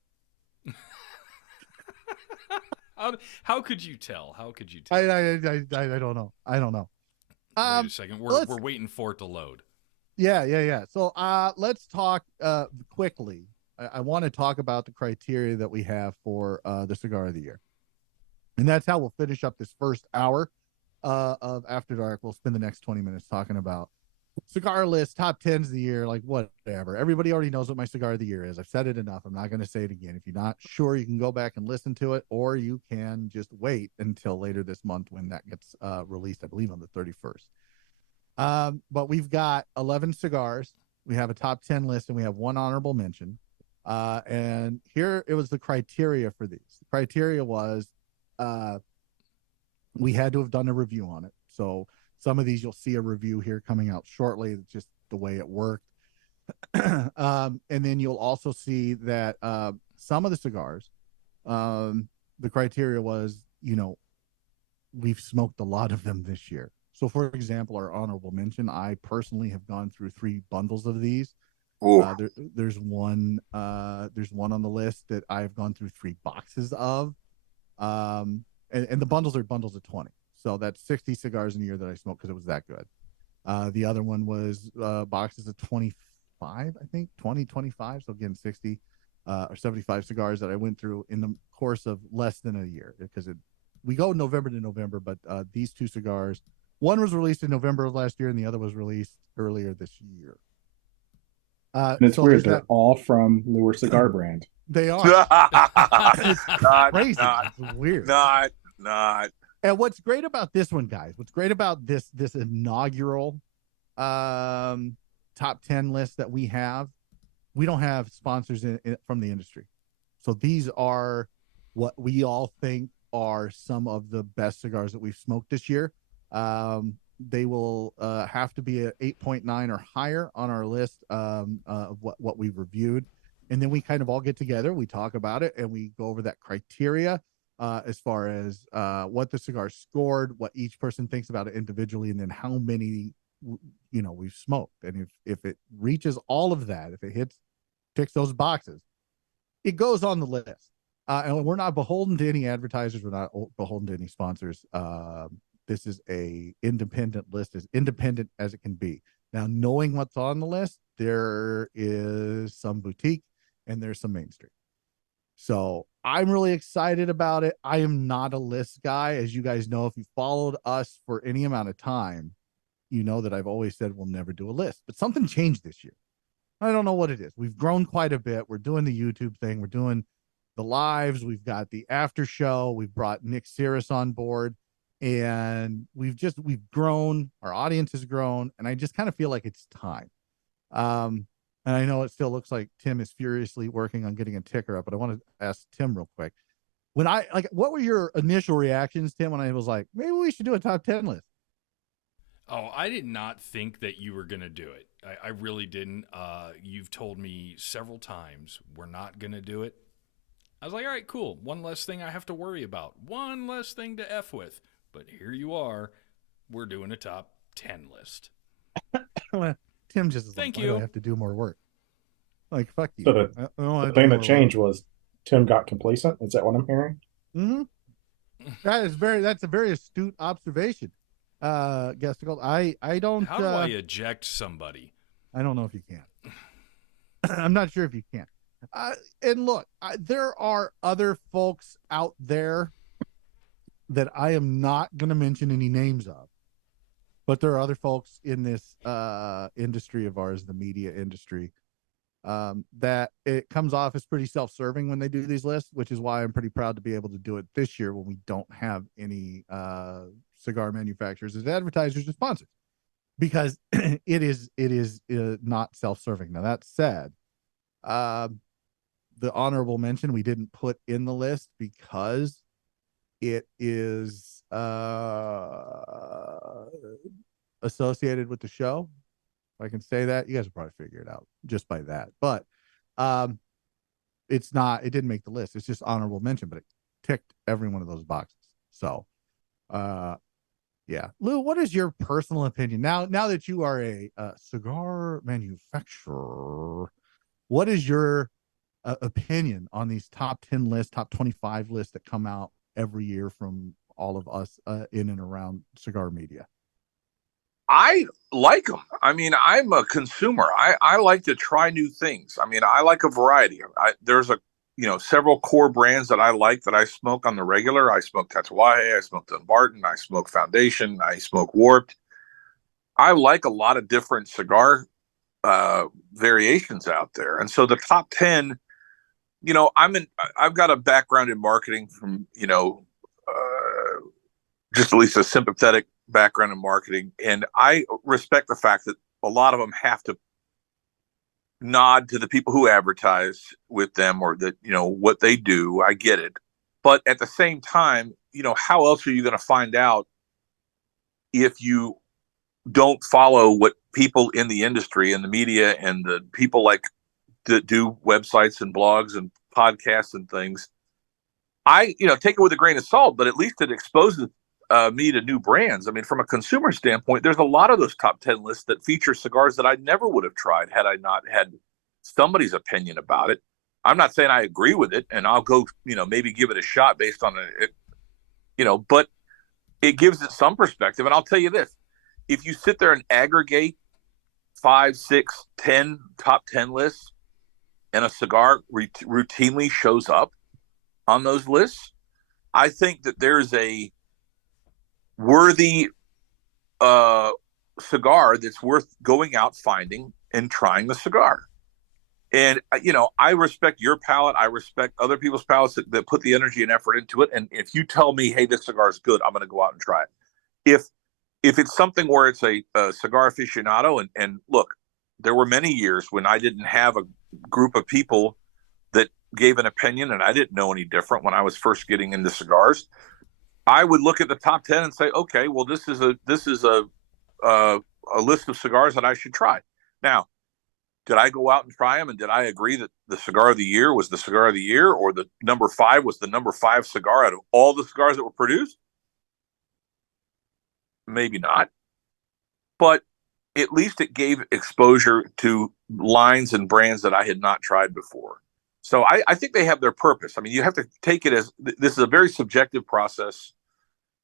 How could you tell? How could you tell? I don't know. Wait a second. We're waiting for it to load. Yeah. So let's talk quickly. I want to talk about the criteria that we have for the Cigar of the Year. And that's how we'll finish up this first hour of After Dark. We'll spend the next 20 minutes talking about cigar list, top 10s of the year, like whatever. Everybody already knows what my cigar of the year is. I've said it enough. I'm not going to say it again. If you're not sure, you can go back and listen to it, or you can just wait until later this month when that gets released, I believe on the 31st. But we've got 11 cigars. We have a top 10 list, and we have one honorable mention. And here it was the criteria for these. The criteria was we had to have done a review on it. So some of these you'll see a review here coming out shortly. It's just the way it worked. And then you'll also see that some of the cigars, the criteria was, we've smoked a lot of them this year. So, for example, our honorable mention, I personally have gone through 3 bundles of these. There's one on the list that I've gone through 3 boxes of. And the bundles are bundles of 20. So that's 60 cigars in a year that I smoked because it was that good. The other one was boxes of 25, I think, 20, 25. So again, 60 or 75 cigars that I went through in the course of less than a year because we go November to November, but these 2 cigars, one was released in November of last year and the other was released earlier this year. And it's weird. They're all from Lure Cigar brand. They are. It's crazy. It's weird. Not. And what's great about this one, guys, what's great about this inaugural top 10 list that we have, we don't have sponsors from the industry. So these are what we all think are some of the best cigars that we've smoked this year. They will have to be at 8.9 or higher on our list of what we've reviewed. And then we kind of all get together, we talk about it, and we go over that criteria as far as what the cigar scored, what each person thinks about it individually, and then how many we've smoked. And if it reaches all of that, if it ticks those boxes, it goes on the list. And we're not beholden to any advertisers. We're not beholden to any sponsors. This is a independent list, as independent as it can be. Now, knowing what's on the list, there is some boutique and there's some mainstream. So I'm really excited about it. I am not a list guy. As you guys know, if you followed us for any amount of time, you know that I've always said we'll never do a list. But something changed this year. I don't know what it is. We've grown quite a bit. We're doing the YouTube thing. We're doing the lives. We've got the after show. We've brought Nick Cirrus on board. And we've grown. Our audience has grown. And I just kind of feel like it's time. And I know it still looks like Tim is furiously working on getting a ticker up, but I want to ask Tim real quick. What were your initial reactions, Tim, when I was like, maybe we should do a top 10 list? Oh, I did not think that you were going to do it. I really didn't. You've told me several times we're not going to do it. I was like, all right, cool. One less thing I have to worry about. One less thing to F with. But here you are. We're doing a top 10 list. Tim just is Thank like, you. Why do I have to do more work? Like, fuck you. So the thing that changed was Tim got complacent. Is that what I'm hearing? Mm-hmm. That's a very astute observation. Gastigold, I don't. How do I eject somebody? I don't know if you can. I'm not sure if you can. And look, there are other folks out there that I am not going to mention any names of, but there are other folks in this industry of ours, the media industry, that it comes off as pretty self-serving when they do these lists, which is why I'm pretty proud to be able to do it this year when we don't have any cigar manufacturers as advertisers or sponsors, because it is not self-serving. Now, that said, the honorable mention we didn't put in the list because it is associated with the show. If I can say that, you guys will probably figure it out just by that. But it didn't make the list. It's just honorable mention, but it ticked every one of those boxes. So yeah. Lou, what is your personal opinion now that you are a cigar manufacturer? What is your opinion on these top 10 lists, top 25 lists that come out every year from all of us in and around cigar media? I like them. I mean, I'm a consumer. I like to try new things. I mean, I like a variety. There's several core brands that I like that I smoke on the regular. I smoke Tatuaje, I smoke Dunbarton, I smoke Foundation, I smoke Warped. I like a lot of different cigar variations out there. And so the top 10, I've got a background in marketing from, just at least a sympathetic background in marketing. And I respect the fact that a lot of them have to nod to the people who advertise with them, or that, what they do. I get it. But at the same time, how else are you going to find out if you don't follow what people in the industry and the media and the people like that do websites and blogs and podcasts and things? I, take it with a grain of salt, but at least it exposes me to new brands. I mean, from a consumer standpoint, there's a lot of those top 10 lists that feature cigars that I never would have tried had I not had somebody's opinion about it. I'm not saying I agree with it, and I'll go, maybe give it a shot based on it, but it gives it some perspective. And I'll tell you this, if you sit there and aggregate 5, 6, 10 top 10 lists, and a cigar routinely shows up on those lists, I think that there's a worthy cigar that's worth going out, finding, and trying the cigar. And, I respect your palate. I respect other people's palates that put the energy and effort into it. And if you tell me, hey, this cigar is good, I'm going to go out and try it. If it's something where it's a cigar aficionado, and look, there were many years when I didn't have a group of people that gave an opinion, and I didn't know any different when I was first getting into cigars. I would look at the top 10 and say, okay, well, this is a list of cigars that I should try. Now, did I go out and try them, and did I agree that the cigar of the year was the cigar of the year, or the number 5 was the number 5 cigar out of all the cigars that were produced? Maybe not. But at least it gave exposure to lines and brands that I had not tried before. So I think they have their purpose. I mean, you have to take it as this is a very subjective process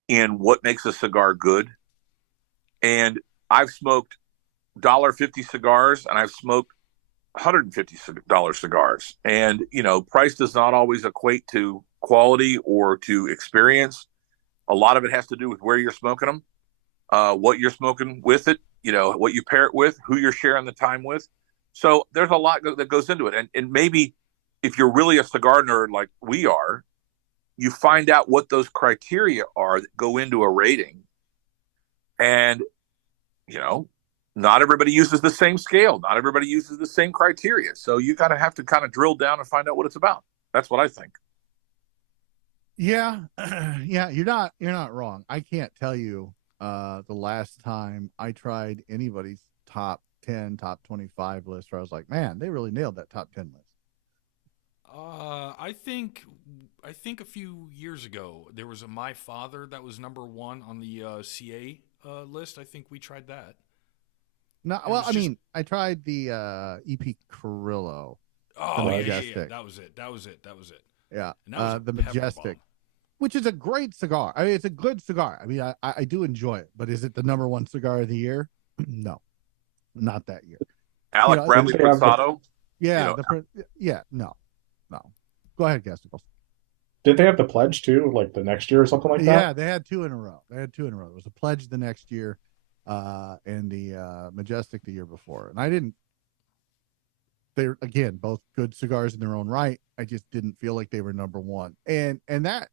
in what makes a cigar good. And I've smoked $1.50 cigars, and I've smoked $150 cigars. And, price does not always equate to quality or to experience. A lot of it has to do with where you're smoking them, what you're smoking with it, what you pair it with, who you're sharing the time with. So there's a lot that goes into it. And maybe if you're really a cigar nerd like we are, you find out what those criteria are that go into a rating. And, not everybody uses the same scale. Not everybody uses the same criteria. So you kind of have to kind of drill down and find out what it's about. That's what I think. Yeah. Yeah. You're not wrong. I can't tell you the last time I tried anybody's top 10, top 25 list where I was like, man, they really nailed that top 10 list. I think a few years ago there was a My Father that was number 1 on the CA list. I think we tried that. No, well, I tried the EP Carrillo. Oh, yeah. That was it. Yeah, And the Majestic, which is a great cigar. I mean, it's a good cigar. I mean, I do enjoy it, but is it the number 1 cigar of the year? No, not that year. Alec Bradley Prensado? Yeah, no. Go ahead, Gasticles. Did they have the pledge too, like the next year or something like that? Yeah, they had 2 in a row. There was a pledge the next year, and the Majestic the year before. And they're, again, both good cigars in their own right. I just didn't feel like they were number 1. And that,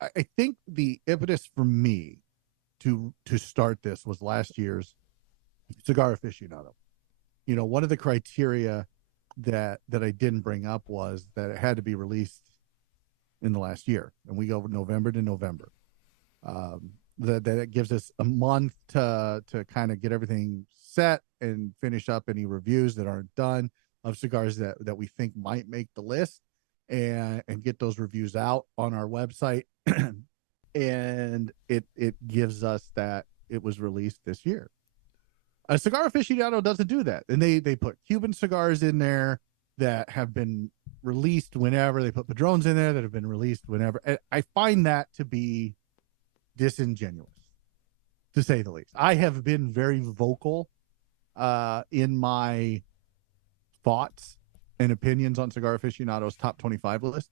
I think the impetus for me to start this was last year's Cigar Aficionado. One of the criteria that I didn't bring up was that it had to be released in the last year, and we go November to November. That it gives us a month to kind of get everything set and finish up any reviews that aren't done of cigars that we think might make the list, and get those reviews out on our website. And it gives us that it was released this year. A Cigar Aficionado doesn't do that. And they put Cuban cigars in there that have been released whenever. They put Padrones in there that have been released whenever. And I find that to be disingenuous, to say the least. I have been very vocal in my thoughts and opinions on Cigar Aficionado's top 25 list.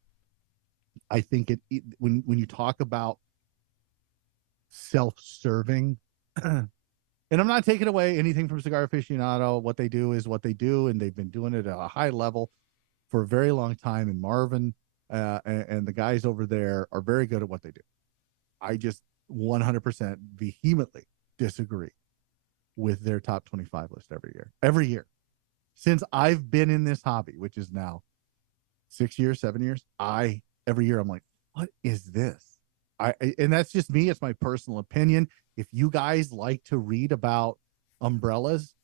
I think when you talk about self-serving, and And I'm not taking away anything from Cigar Aficionado. What they do is what they do, and they've been doing it at a high level for a very long time. And Marvin and the guys over there are very good at what they do. I just 100% vehemently disagree with their top 25 list every year. Since I've been in this hobby, which is now 6 years, 7 years, every year I'm like, what is this? And that's just me. It's my personal opinion. If you guys like to read about umbrellas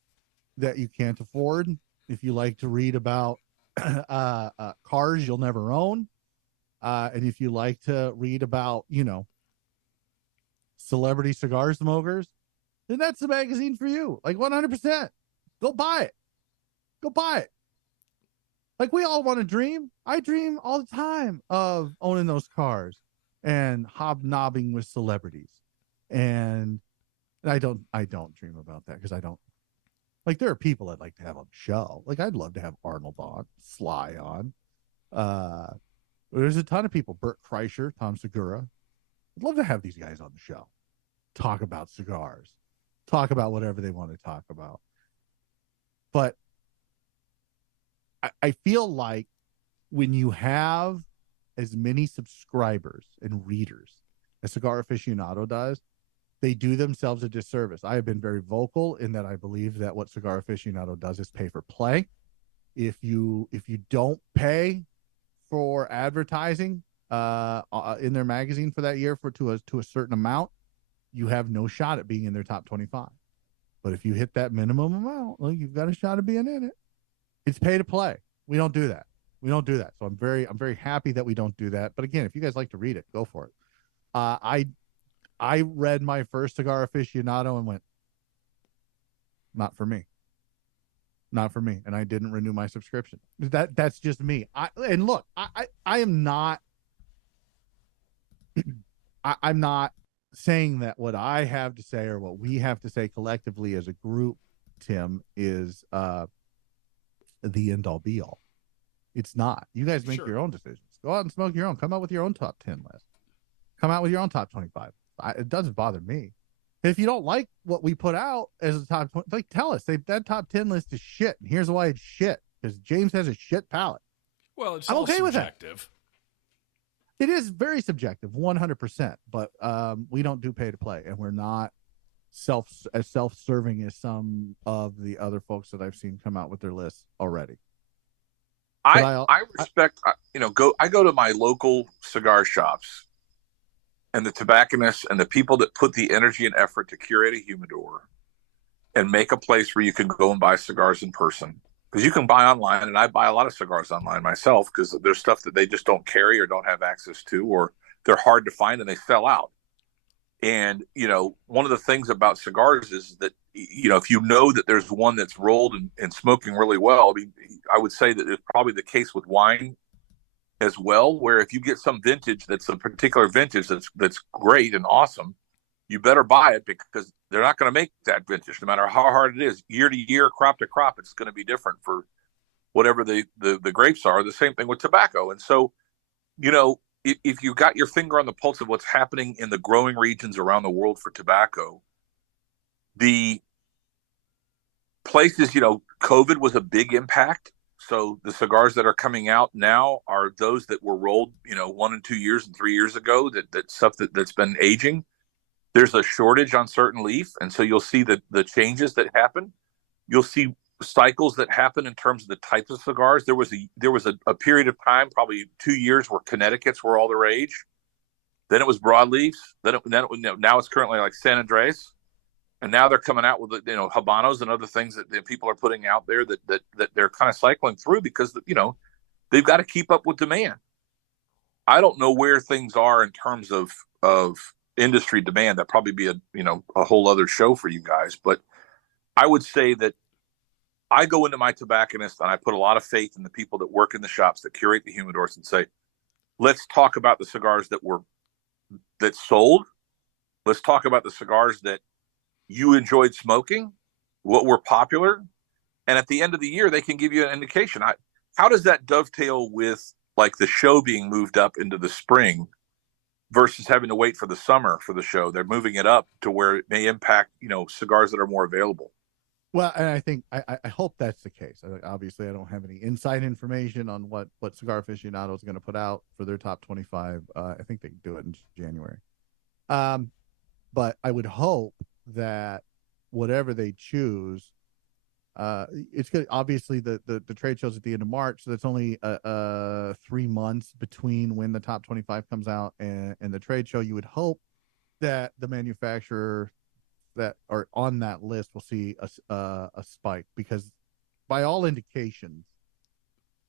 that you can't afford, if you like to read about cars you'll never own, and if you like to read about, celebrity cigar smokers, then that's the magazine for you. Like 100%. Go buy it. Go buy it. Like we all want to dream. I dream all the time of owning those cars and hobnobbing with celebrities. And I don't dream about that because I don't like, there are people I'd like to have on the show. Like I'd love to have Arnold on, Sly on. There's a ton of people, Bert Kreischer, Tom Segura. I'd love to have these guys on the show. Talk about cigars. Talk about whatever they want to talk about. But I feel like when you have as many subscribers and readers as Cigar Aficionado does, they do themselves a disservice. I have been very vocal in that I believe that what Cigar Aficionado does is pay for play. If you don't pay for advertising in their magazine for that year to a certain amount, you have no shot at being in their top 25. But if you hit that minimum amount, well, you've got a shot at being in it. It's pay to play. We don't do that. So I'm very happy that we don't do that. But again, if you guys like to read it, go for it. I read my first Cigar Aficionado and went, not for me. Not for me. And I didn't renew my subscription. That's just me. I am not I'm not saying that what I have to say or what we have to say collectively as a group, Tim, is the end all be all. It's not. You guys make your own decisions. Go out and smoke your own. Come out with your own top 10 list. Come out with your own top 25. It doesn't bother me. If you don't like what we put out as a top 20, like tell us that top 10 list is shit. And here's why it's shit. Because James has a shit palate. Well, it's I'm all okay subjective. With that. It is very subjective, 100%. But we don't do pay to play, and we're not self-serving as some of the other folks that I've seen come out with their lists already. I respect. I go to my local cigar shops, and the tobacconists and the people that put the energy and effort to curate a humidor and make a place where you can go and buy cigars in person. Because you can buy online, and I buy a lot of cigars online myself because there's stuff that they just don't carry or don't have access to, or they're hard to find and they sell out. And, one of the things about cigars is that, if you know that there's one that's rolled and smoking really well, I would say that it's probably the case with wine as well, where if you get some vintage that's a particular vintage that's great and awesome, you better buy it because they're not going to make that vintage no matter how hard it is. Year to year, crop to crop, it's going to be different for whatever the grapes are. The same thing with tobacco. And so, if you got your finger on the pulse of what's happening in the growing regions around the world for tobacco, the places, COVID was a big impact. So the cigars that are coming out now are those that were rolled, 1 and 2 years and 3 years ago, that stuff that's been aging. There's a shortage on certain leaf. And so you'll see the changes that happen. You'll see cycles that happen in terms of the types of cigars. There was a period of time, probably 2 years, where Connecticut's were all the rage. Then it was broadleafs. Now it's currently like San Andres. And now they're coming out with Habanos and other things that people are putting out there that they're kind of cycling through because they've got to keep up with demand. I don't know where things are in terms of industry demand. That'd probably be a whole other show for you guys. But I would say that I go into my tobacconist and I put a lot of faith in the people that work in the shops that curate the humidors and say, let's talk about the cigars that sold. Let's talk about the cigars that you enjoyed smoking, what were popular. And at the end of the year, they can give you an indication. How does that dovetail with like the show being moved up into the spring versus having to wait for the summer for the show. They're moving it up to where it may impact, cigars that are more available. Well, and I think I hope that's the case. Obviously, I don't have any inside information on what Cigar Aficionado is going to put out for their top 25. I think they can do it in January. But I would hope that whatever they choose, it's good. Obviously, the trade show's at the end of March, so that's only 3 months between when the top 25 comes out and the trade show. You would hope that the manufacturer that are on that list will see a spike, because by all indications,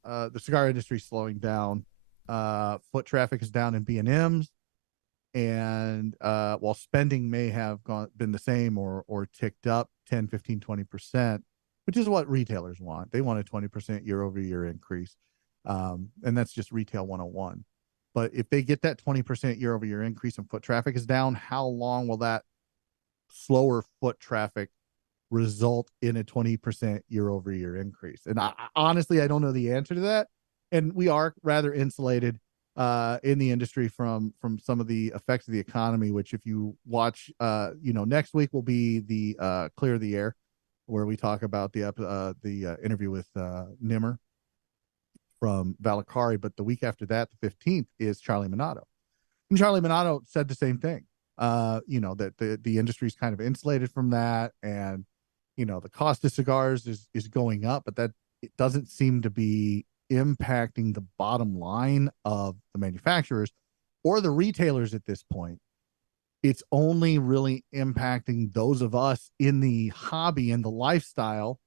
the cigar industry is slowing down. Foot traffic is down in B&Ms, and while spending may have been the same or ticked up 10, 15, 20%, which is what retailers want. They want a 20% year over year increase. And that's just retail 101. But if they get that 20% year over year increase and foot traffic is down, how long will that slower foot traffic result in a 20% year over year increase? And honestly, I don't know the answer to that. And we are rather insulated in the industry from some of the effects of the economy, which if you watch, next week will be the Clear the Air, where we talk about the interview with Nimmer from Valakari. But the week after that, the 15th, is Charlie Minato. And Charlie Minato said the same thing. That the industry is kind of insulated from that, and the cost of cigars is going up, but that it doesn't seem to be impacting the bottom line of the manufacturers or the retailers at this point. It's only really impacting those of us in the hobby and the lifestyle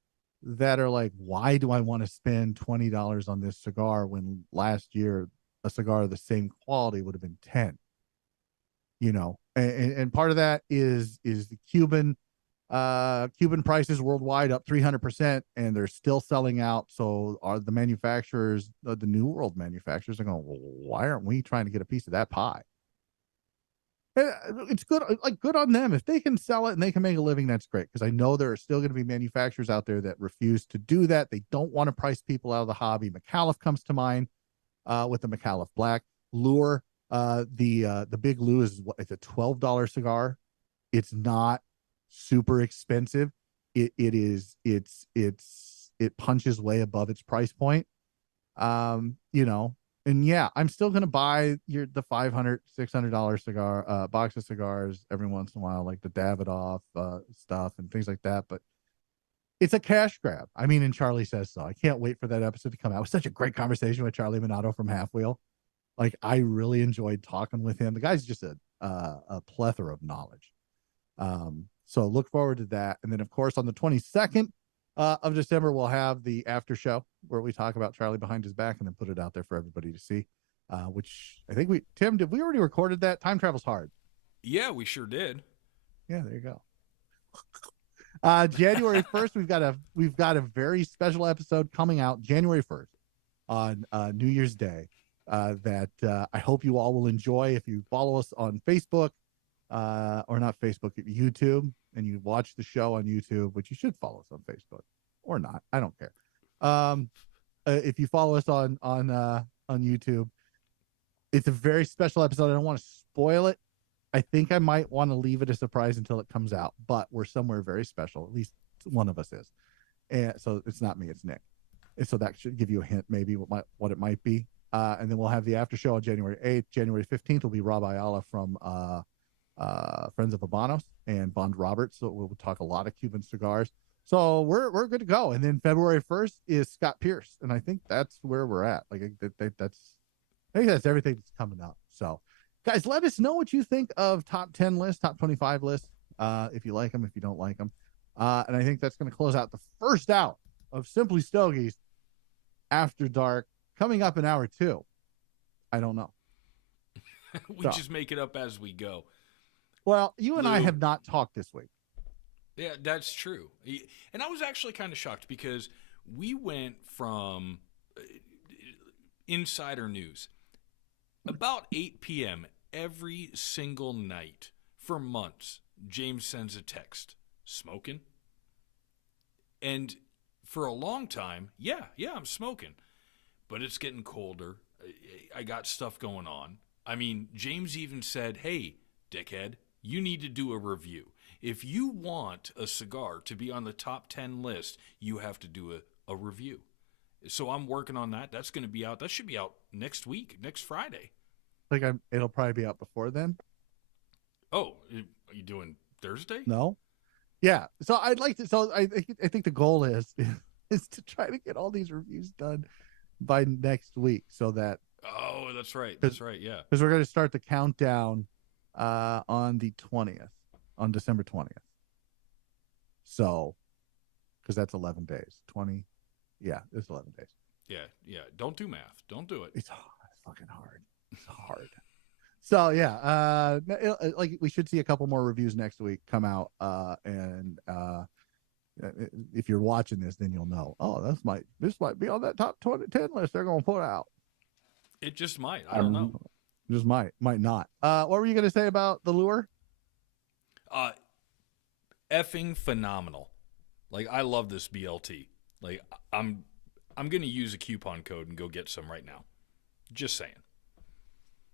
that are like, why do I want to spend $20 on this cigar when last year a cigar of the same quality would have been 10? And part of that is the Cuban prices worldwide up 300%, and they're still selling out. So are the manufacturers, the New World manufacturers, are going, well, why aren't we trying to get a piece of that pie? It's good, good on them. If they can sell it and they can make a living, that's great. Because I know there are still going to be manufacturers out there that refuse to do that. They don't want to price people out of the hobby. McAuliffe comes to mind with the McAuliffe Black. Lure, the Big Lou it's a $12 cigar. It's not super expensive. It punches way above its price point. And yeah, I'm still gonna buy the $500, $600 cigar box of cigars every once in a while, like the Davidoff stuff and things like that. But it's a cash grab. I mean, and Charlie says so. I can't wait for that episode to come out. It was such a great conversation with Charlie Minato from Half Wheel. Like, I really enjoyed talking with him. The guy's just a plethora of knowledge. So look forward to that. And then, of course, on the 22nd of December, we'll have the after show where we talk about Charlie Behind His Back and then put it out there for everybody to see, which I think Tim, did we already recorded that? Time travel's hard. Yeah, we sure did. Yeah, there you go. January 1st, we've got a very special episode coming out January 1st on New Year's Day. That I hope you all will enjoy. If you follow us on Facebook, or not Facebook, YouTube, and you watch the show on YouTube, which you should follow us on Facebook or not, I don't care. If you follow us on YouTube, it's a very special episode. I don't want to spoil it. I think I might want to leave it a surprise until it comes out, but we're somewhere very special. At least one of us is, and so it's not me, it's Nick. And so that should give you a hint, maybe what it might be. And then we'll have the after show on January 8th. January 15th will be Rob Ayala from Friends of Habanos and Bond Roberts. So we'll talk a lot of Cuban cigars. So we're good to go. And then February 1st is Scott Pierce. And I think that's where we're at. Like I think that's everything that's coming up. So guys, let us know what you think of top 10 lists, top 25 lists. If you like them, if you don't like them. And I think that's going to close out the first out of Simply Stogies After Dark. Coming up in hour 2, I don't know. We just make it up as we go. Well, you and I have not talked this week. Yeah, that's true. And I was actually kind of shocked because we went from insider news about 8 p.m. every single night for months. James sends a text, smoking? And for a long time, yeah, I'm smoking. But it's getting colder. I got stuff going on. I mean, James even said, hey, dickhead, you need to do a review. If you want a cigar to be on the top 10 list, you have to do a review. So I'm working on that. That's going to be out. That should be out next week, next Friday. It'll probably be out before then. Oh, are you doing Thursday? No. Yeah. So I'd like to. So I think the goal is to try to get all these reviews done by next week, so that. Oh, that's right. That's right. Yeah. Because we're going to start the countdown on the 20th, on December 20th. So, because that's 11 days. 20. Yeah, it's 11 days. Yeah. Don't do math. Don't do it. It's fucking hard. It's hard. So yeah, like we should see a couple more reviews next week come out, and if you're watching this, then you'll know. Oh, this might be on that top 10 list they're going to put out. It just might. I don't know. Just might not. What were you going to say about the lure? Effing phenomenal. Like, I love this BLT. Like, I'm going to use a coupon code and go get some right now. Just saying.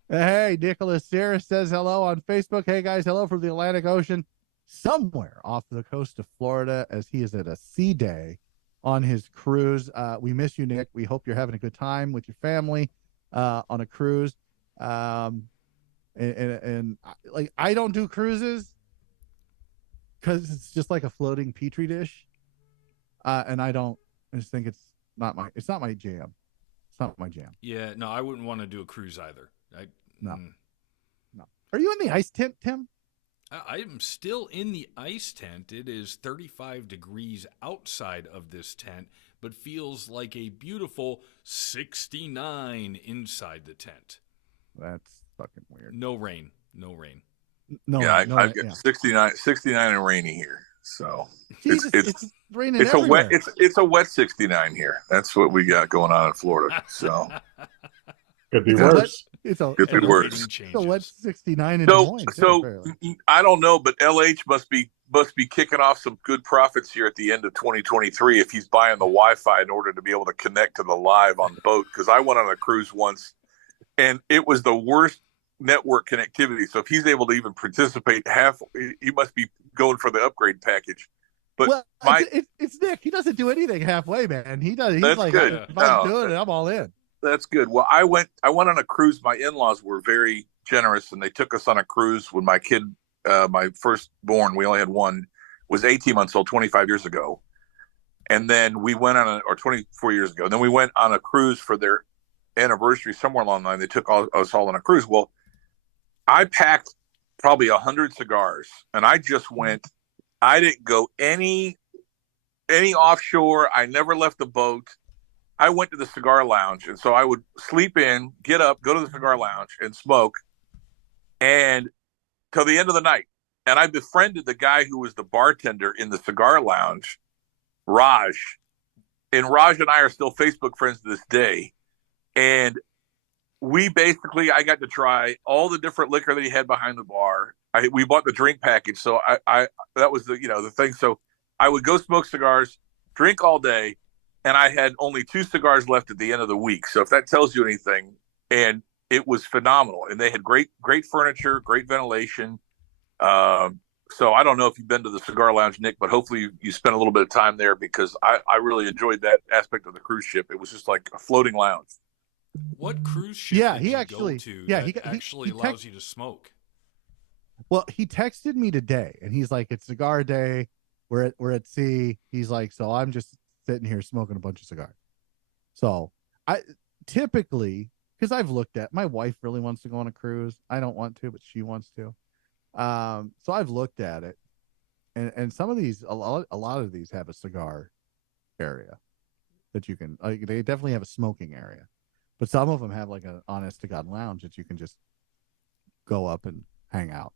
Hey, Nicholas Sarah says hello on Facebook. Hey, guys, hello from the Atlantic Ocean, somewhere off the coast of Florida, as he is at a sea day on his cruise. We miss you, Nick. We hope you're having a good time with your family on a cruise. And like, I don't do cruises because it's just like a floating petri dish. And I just think it's not my jam. It's not my jam. Yeah, no, I wouldn't want to do a cruise either. No. Are you in the ice tent, Tim? I am still in the ice tent. It is 35 degrees outside of this tent, but feels like a beautiful 69 inside the tent. That's fucking weird. No rain. No, yeah, I've got yeah. 69 and rainy here. So Jesus, it's raining it's everywhere. it's a wet 69 here. That's what we got going on in Florida. So could be worse. Could be worse. It's a wet 69 in Des Moines. So I don't know, but LH must be kicking off some good profits here at the end of 2023 if he's buying the Wi-Fi in order to be able to connect to the live on the boat. Because I went on a cruise once, and it was the worst network connectivity. So if he's able to even participate he must be going for the upgrade package. But it's Nick. He doesn't do anything halfway, man. He's like, good. If I'm doing it, I'm all in. That's good. Well, I went on a cruise. My in-laws were very generous, and they took us on a cruise when my kid, my firstborn, we only had one, was 18 months old, 25 years ago. And then we went or 24 years ago. And then we went on a cruise for their anniversary somewhere along the line. They took us all on a cruise. Well, I packed probably 100 cigars, and I just went. I didn't go any offshore. I never left the boat. I went to the cigar lounge, and so I would sleep in, get up, go to the cigar lounge, and smoke, and till the end of the night. And I befriended the guy who was the bartender in the cigar lounge, Raj. And Raj and I are still Facebook friends to this day. And I got to try all the different liquor that he had behind the bar. We bought the drink package, so I that was the thing. So I would go smoke cigars, drink all day, and I had only 2 cigars left at the end of the week. So if that tells you anything, and it was phenomenal. And they had great furniture, great ventilation. So I don't know if you've been to the cigar lounge, Nick, but hopefully you spent a little bit of time there, because I really enjoyed that aspect of the cruise ship. It was just like a floating lounge. What cruise ship did you go to that actually allows you to smoke? Well, he texted me today, and he's like, "It's cigar day. We're at sea." He's like, "So I'm just sitting here smoking a bunch of cigars." So I typically, because I've looked at, my wife really wants to go on a cruise. I don't want to, but she wants to. So I've looked at it, and some of these, a lot of these have a cigar area that you can. They definitely have a smoking area, but some of them have like an honest to God lounge that you can just go up and hang out.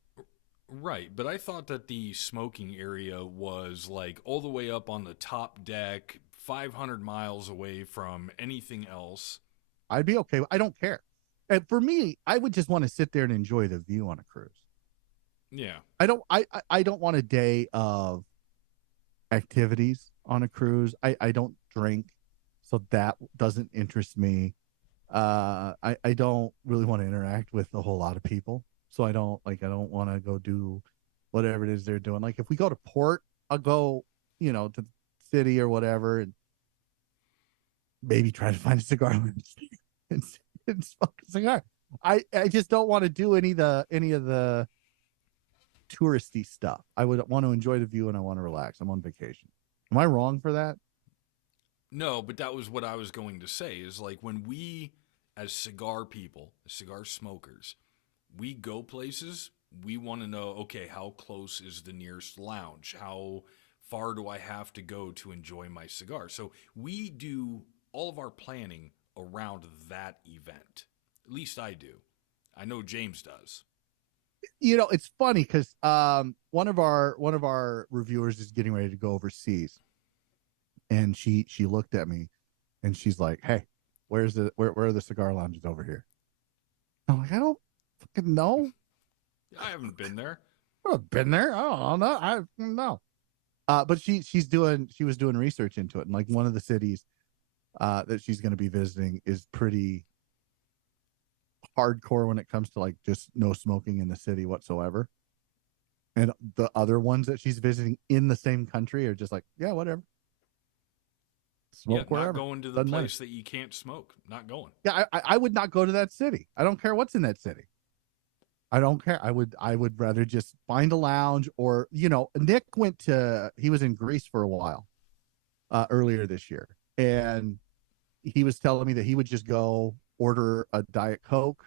Right, but I thought that the smoking area was like all the way up on the top deck, 500 miles away from anything else. I'd be okay. I don't care. And for me, I would just want to sit there and enjoy the view on a cruise. Yeah. I don't want a day of activities on a cruise. I don't drink, so that doesn't interest me. I don't really want to interact with a whole lot of people, so I don't want to go do whatever it is they're doing. Like if we go to port, I'll go, to the city or whatever, and maybe try to find a cigar and, and smoke a cigar. I just don't want to do any of the touristy stuff. I would want to enjoy the view and I want to relax. I'm on vacation. Am I wrong for that? No, but that was what I was going to say is like when we, as cigar people, as cigar smokers, we go places, we want to know, okay, how close is the nearest lounge? How far do I have to go to enjoy my cigar? So we do all of our planning around that event. At least I do. I know James does. It's funny because one of our reviewers is getting ready to go overseas, and she looked at me, and she's like, "Hey, where are the cigar lounges over here?" I'm like, "I don't fucking know. I haven't been there. I've been there. I don't know. I don't know." But she was doing research into it, and like one of the cities that she's going to be visiting is pretty hardcore when it comes to like just no smoking in the city whatsoever. And the other ones that she's visiting in the same country are just like, yeah, whatever. Smoke wherever. Not going to the Doesn't place matter. that you can't smoke. Not going. Yeah, I would not go to that city. I don't care what's in that city. I don't care. I would rather just find a lounge or, Nick he was in Greece for a while earlier this year. And he was telling me that he would just go order a Diet Coke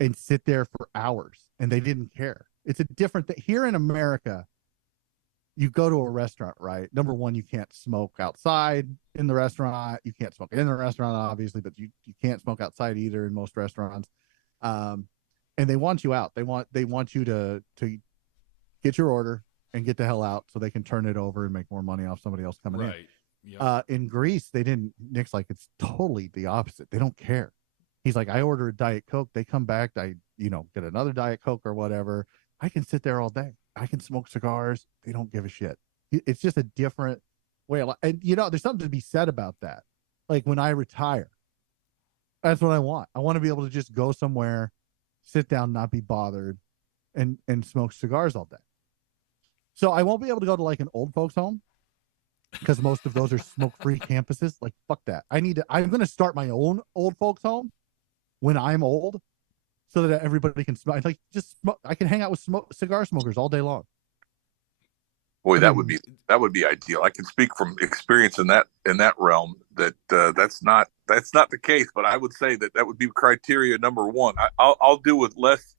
and sit there for hours and they didn't care. It's a different thing. Here in America, you go to a restaurant, right? Number one, you can't smoke outside in the restaurant. You can't smoke in the restaurant, obviously, but you can't smoke outside either in most restaurants. And they want you out. They want you to get your order and get the hell out so they can turn it over and make more money off somebody else coming in. Yep. In Greece, they didn't. Nick's like, it's totally the opposite. They don't care. He's like, I order a Diet Coke. They come back. I, get another Diet Coke or whatever. I can sit there all day. I can smoke cigars. They don't give a shit. It's just a different way of life. And, there's something to be said about that. Like when I retire, that's what I want. I want to be able to just go somewhere, sit down, not be bothered, and smoke cigars all day. So I won't be able to go to like an old folks home, because most of those are smoke-free campuses. Like, fuck that. I'm going to start my own old folks home when I'm old so that everybody can smoke. Like, just smoke. I can hang out with cigar smokers all day long. Boy, that would be ideal. I can speak from experience in that realm that that's not the case, but I would say that would be criteria number one. I'll do with less.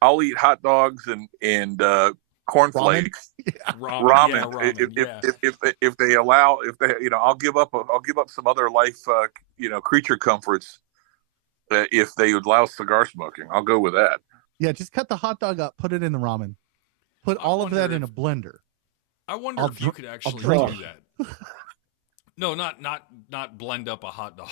I'll eat hot dogs and cornflakes, ramen. If they allow, I'll give up some other life, creature comforts, if they would allow cigar smoking. I'll go with that. Yeah, just cut the hot dog up, put it in the ramen, put all of that in a blender. I wonder if you could actually do that. No, not blend up a hot dog,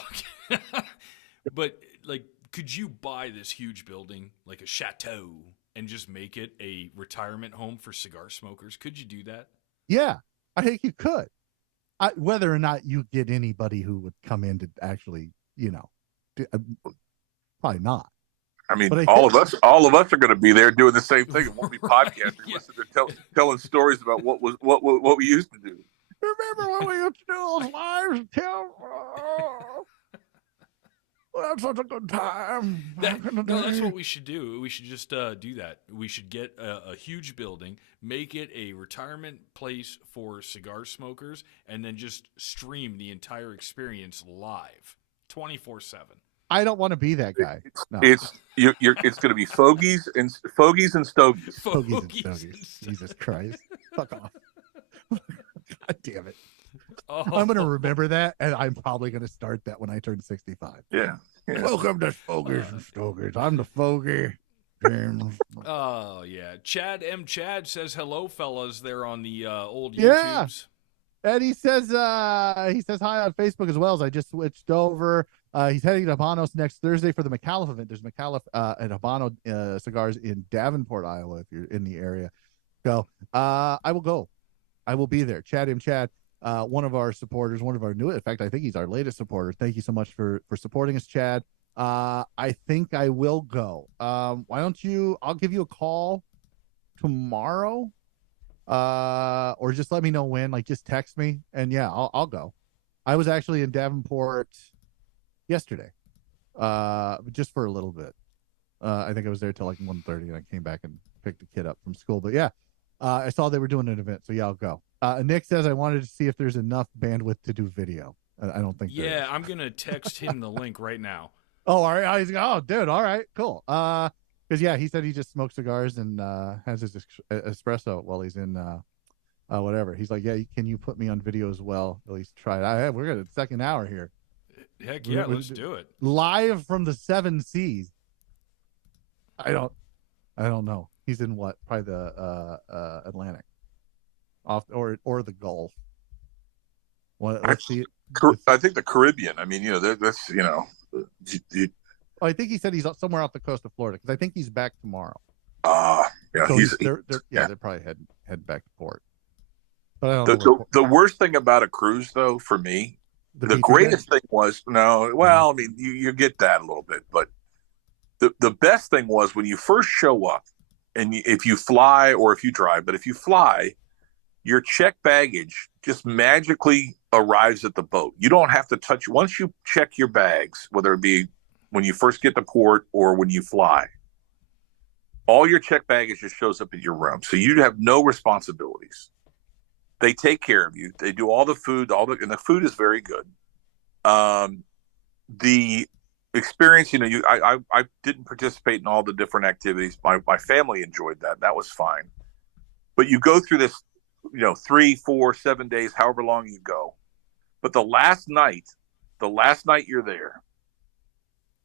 but like, could you buy this huge building like a chateau and just make it a retirement home for cigar smokers? Could you do that? Yeah, I think you could. Whether or not you get anybody who would come in to actually, probably not. I mean, all of us are going to be there doing the same thing. It won't be podcasting. Yeah. Telling stories about what we used to do. Remember when we used to do those lives, Tim? Well, that's such a good time. That's what we should do. We should just do that. We should get a huge building, make it a retirement place for cigar smokers, and then just stream the entire experience live, 24/7. I don't want to be that guy. No. It's going to be fogies and stogies. Fogies and stogies. Jesus Christ! Fuck off! God damn it! Oh. I'm going to remember that, and I'm probably going to start that when I turn 65. Yeah. Welcome to Fogies and Stogies. I'm the fogey. Oh yeah, Chad says hello, fellas. There on the old YouTubes. And he says hi on Facebook as well. As I just switched over. He's heading to Habanos next Thursday for the McAuliffe event. There's McAuliffe and Habano cigars in Davenport, Iowa, if you're in the area. So I will go. I will be there. Chad. one of our supporters, one of our new. In fact, I think he's our latest supporter. Thank you so much for supporting us, Chad. I think I will go. Why don't you? I'll give you a call tomorrow, or just let me know when. Like, just text me, and yeah, I'll go. I was actually in Davenport yesterday, just for a little bit. I think I was there till like 1:30, and I came back and picked the kid up from school. But yeah, I saw they were doing an event, so yeah, I'll go. Nick says I wanted to see if there's enough bandwidth to do video. I don't think. Yeah, I'm gonna text him the link right now. Oh, all right. Oh, dude. All right, cool. Because yeah, he said he just smokes cigars and has his espresso while he's in whatever. He's like, yeah, can you put me on video as well? At least try it. We're gonna second hour here. Heck yeah, let's do it. Live from the 7 Seas. I don't know. He's in what? Probably the Atlantic, off or the Gulf. Let's see. I think the Caribbean. I mean, that's I think he said he's somewhere off the coast of Florida because I think he's back tomorrow. Yeah, so they're probably heading back to port. But I don't know the worst thing about a cruise, though, for me, the greatest thing was I mean, you get that a little bit, but the best thing was when you first show up, and if you fly or if you drive, but if you fly, your checked baggage just magically arrives at the boat. You don't have to touch. Once you check your bags, whether it be when you first get to port or when you fly, all your checked baggage just shows up at your room. So you have no responsibilities. They take care of you. They do all the food, and the food is very good. The experience, I didn't participate in all the different activities. My family enjoyed that. That was fine. But you go through this, 3, 4, 7 days, however long you go. But the last night you're there,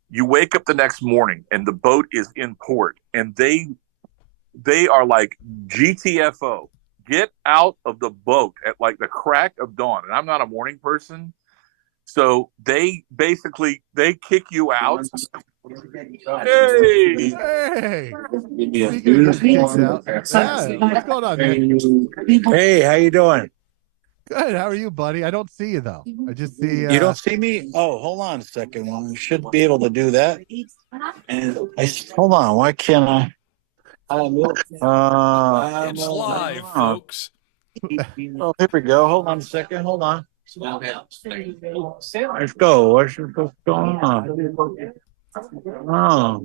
you wake up the next morning and the boat is in port, and they are like, GTFO, get out of the boat at like the crack of dawn. And I'm not a morning person. So they kick you out. Hey! What's going on, man? Hey, how you doing? Good. How are you, buddy? I don't see you though. I just see. You don't see me? Oh, hold on a second. Well, we should be able to do that. Hold on. Why can't I? It's live, folks. Oh, here we go. Hold on a second. Hold on. Let's go. What's going on? Oh.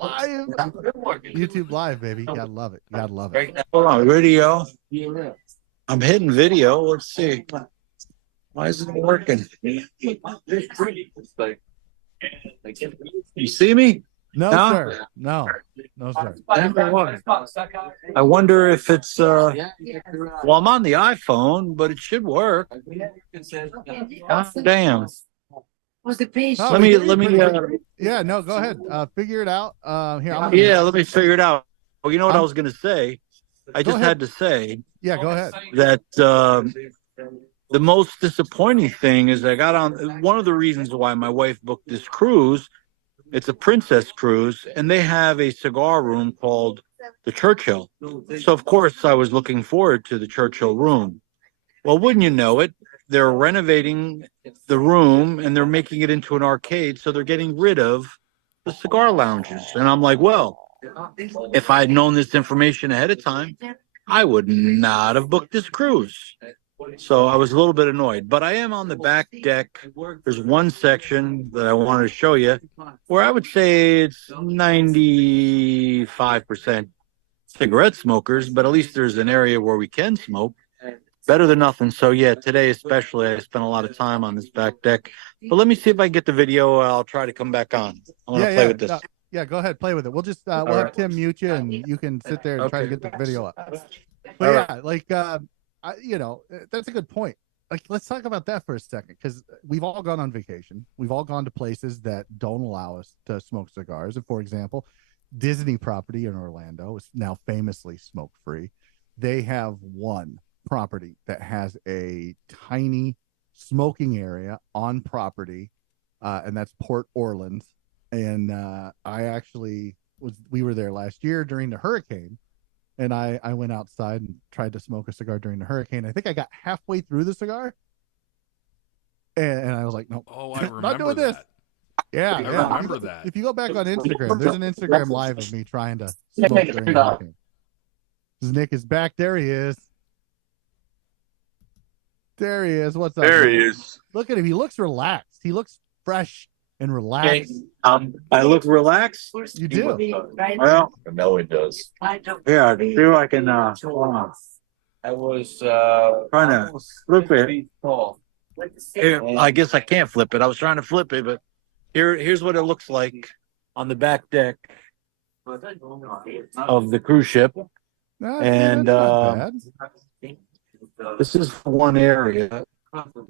Live. YouTube live, baby. Gotta love it. Gotta love it. Hold on. Video. I'm hitting video. Let's see. Why isn't it working? You see me? No, sir. No, sir. I wonder if it's well, I'm on the iPhone, but it should work. God damn. Let me yeah, no, go ahead. Figure it out. Here, let me figure it out. Well, you know what I was gonna say? I just had to say. Yeah, go ahead. That the most disappointing thing is I got on one of the reasons why my wife booked this cruise. It's a princess cruise, and they have a cigar room called the Churchill. So, of course, I was looking forward to the Churchill room. Well, wouldn't you know it, they're renovating the room, and they're making it into an arcade, so they're getting rid of the cigar lounges. And I'm like, well, if I had known this information ahead of time, I would not have booked this cruise. So I was a little bit annoyed, but I am on the back deck. There's one section that I wanted to show you where I would say it's 95% cigarette smokers, but at least there's an area where we can smoke. Better than nothing. So yeah, today especially, I spent a lot of time on this back deck. But let me see if I get the video. I'll try to come back on. I want to play with this. Yeah, go ahead, play with it. We'll just we'll have Tim mute you, and you can sit there and try to get the video up. But yeah, that's a good point. Like, let's talk about that for a second, because we've all gone on vacation. We've all gone to places that don't allow us to smoke cigars. And for example, Disney property in Orlando is now famously smoke-free. They have one property that has a tiny smoking area on property, and that's Port Orleans. And we were there last year during the hurricane. and I went outside and tried to smoke a cigar during the hurricane. I think I got halfway through the cigar, and I was like, nope, Oh, I not doing remember this. that. Yeah, I yeah. remember that. If you go back on Instagram, there's an Instagram live of me trying to smoke during the hurricane. Nick is back. There he is. There he is. What's up? There Nick? he is. Look at him. He looks relaxed. He looks fresh and relaxed. I look relaxed. You do. Well, No, it does. yeah, I feel I can. Hold on. I was Trying to flip it. feet tall. Here, I guess I can't flip it. I was trying to flip it, but here's what it looks like on the back deck of the cruise ship. No, And, that's not bad. This is one area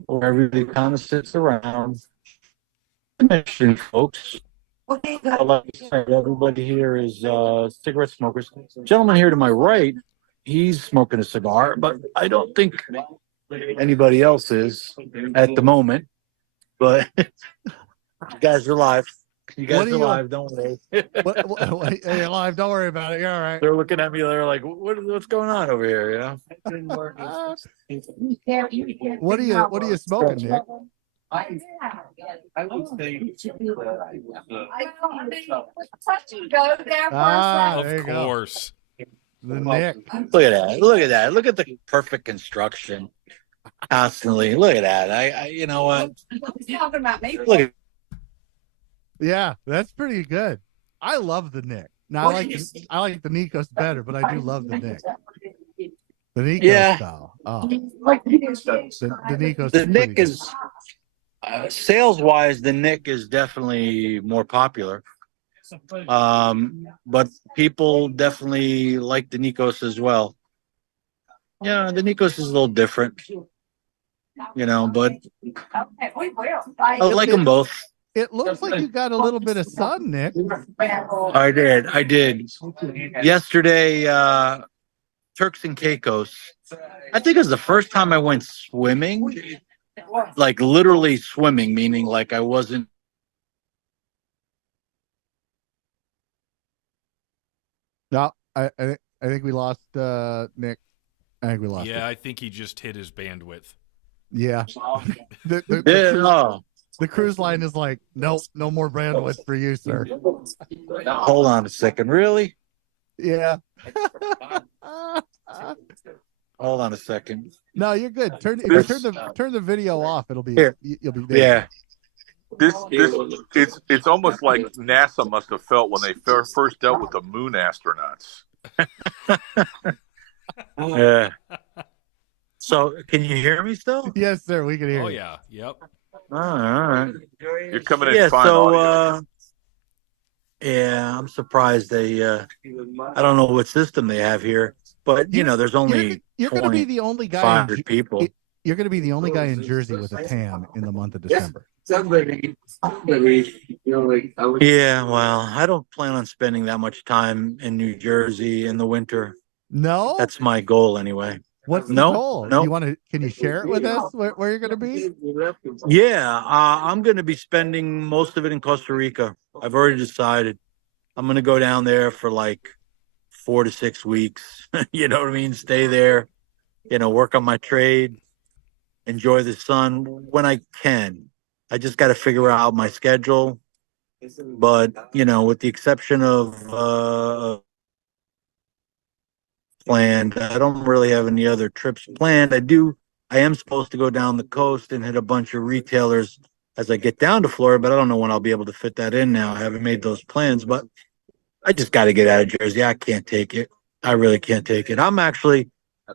where everybody kind of sits around. Interesting folks. Like I said, everybody here is cigarette smokers. Gentleman here to my right, he's smoking a cigar, but I don't think anybody else is at the moment. But you guys are live. You guys are live. Don't worry. Hey, live. Don't worry about it. You're all right. They're looking at me. They're like, "What's going on over here?" You know. What are you smoking, Nick? I would say There you Of go. course. The Nick. Look at that. Look at that. Look at the perfect construction. Constantly. Look at that. I you know what? Talking about me. Look at Yeah, that's pretty good. I love the Nick. Now I like the Nikos better, but I do love the Nick. The Nikos Yeah. style. Oh, the Nikos. the Nick is sales wise, the Nick is definitely more popular. But people definitely like the Nikos as well. Yeah, the Nikos is a little different, you know, but I like them both. It looks like you got a little bit of sun, Nick. I did. Yesterday, Turks and Caicos. I think it was the first time I went swimming, like literally swimming, meaning like I wasn't. No, I think we lost Nick. I think we lost. Yeah, him. I think he just hit his bandwidth. Yeah. The, the, Yeah, the, no. the cruise line is like, nope, no more bandwidth for you, sir. Hold on a second. Really? Yeah. Hold on a second. No, you're good. Turn the video off. It'll be Here. You'll be there. Yeah. It's almost like NASA must have felt when they first dealt with the moon astronauts. Yeah. So, can you hear me still? Yes, sir. We can hear Oh you. yeah, yep. All right. You're coming in Yeah. fine. So, audio. yeah, I'm surprised they. I don't know what system they have here, but you know, there's only You're going to be the only guy. 500 people. You're going to be the only guy in Jersey with a tan in the month of December. Yeah, well, I don't plan on spending that much time in New Jersey in the winter. No, That's my goal anyway. what's the no, goal? no. Do you want to? Can you share it with us where you're going to be? Yeah, I'm going to be spending most of it in Costa Rica. I've already decided. I'm going to go down there for like 4 to 6 weeks. You know what I mean? Stay there, you know, work on my trade, enjoy the sun when I can. I just got to figure out my schedule. But, you know, with the exception of planned, I don't really have any other trips planned. I am supposed to go down the coast and hit a bunch of retailers as I get down to Florida, but I don't know when I'll be able to fit that in now. I haven't made those plans, but I just got to get out of Jersey. I can't take it. I really can't take it. I'm actually,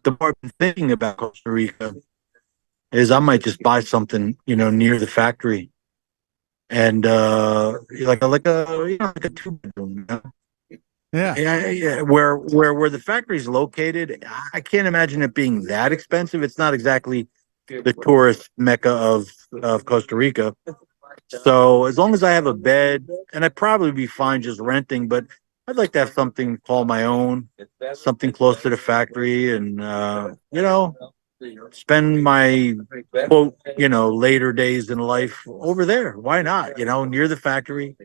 the more I've been thinking about Costa Rica is I might just buy something, you know, near the factory. And like a 2-bedroom, you know? Yeah. Where the factory's located, I can't imagine it being that expensive. It's not exactly the tourist mecca of Costa Rica. So as long as I have a bed, and I'd probably be fine just renting, but I'd like to have something call my own, something close to the factory, and you know, spend my quote, you know, later days in life over there. Why not? You know, near the factory,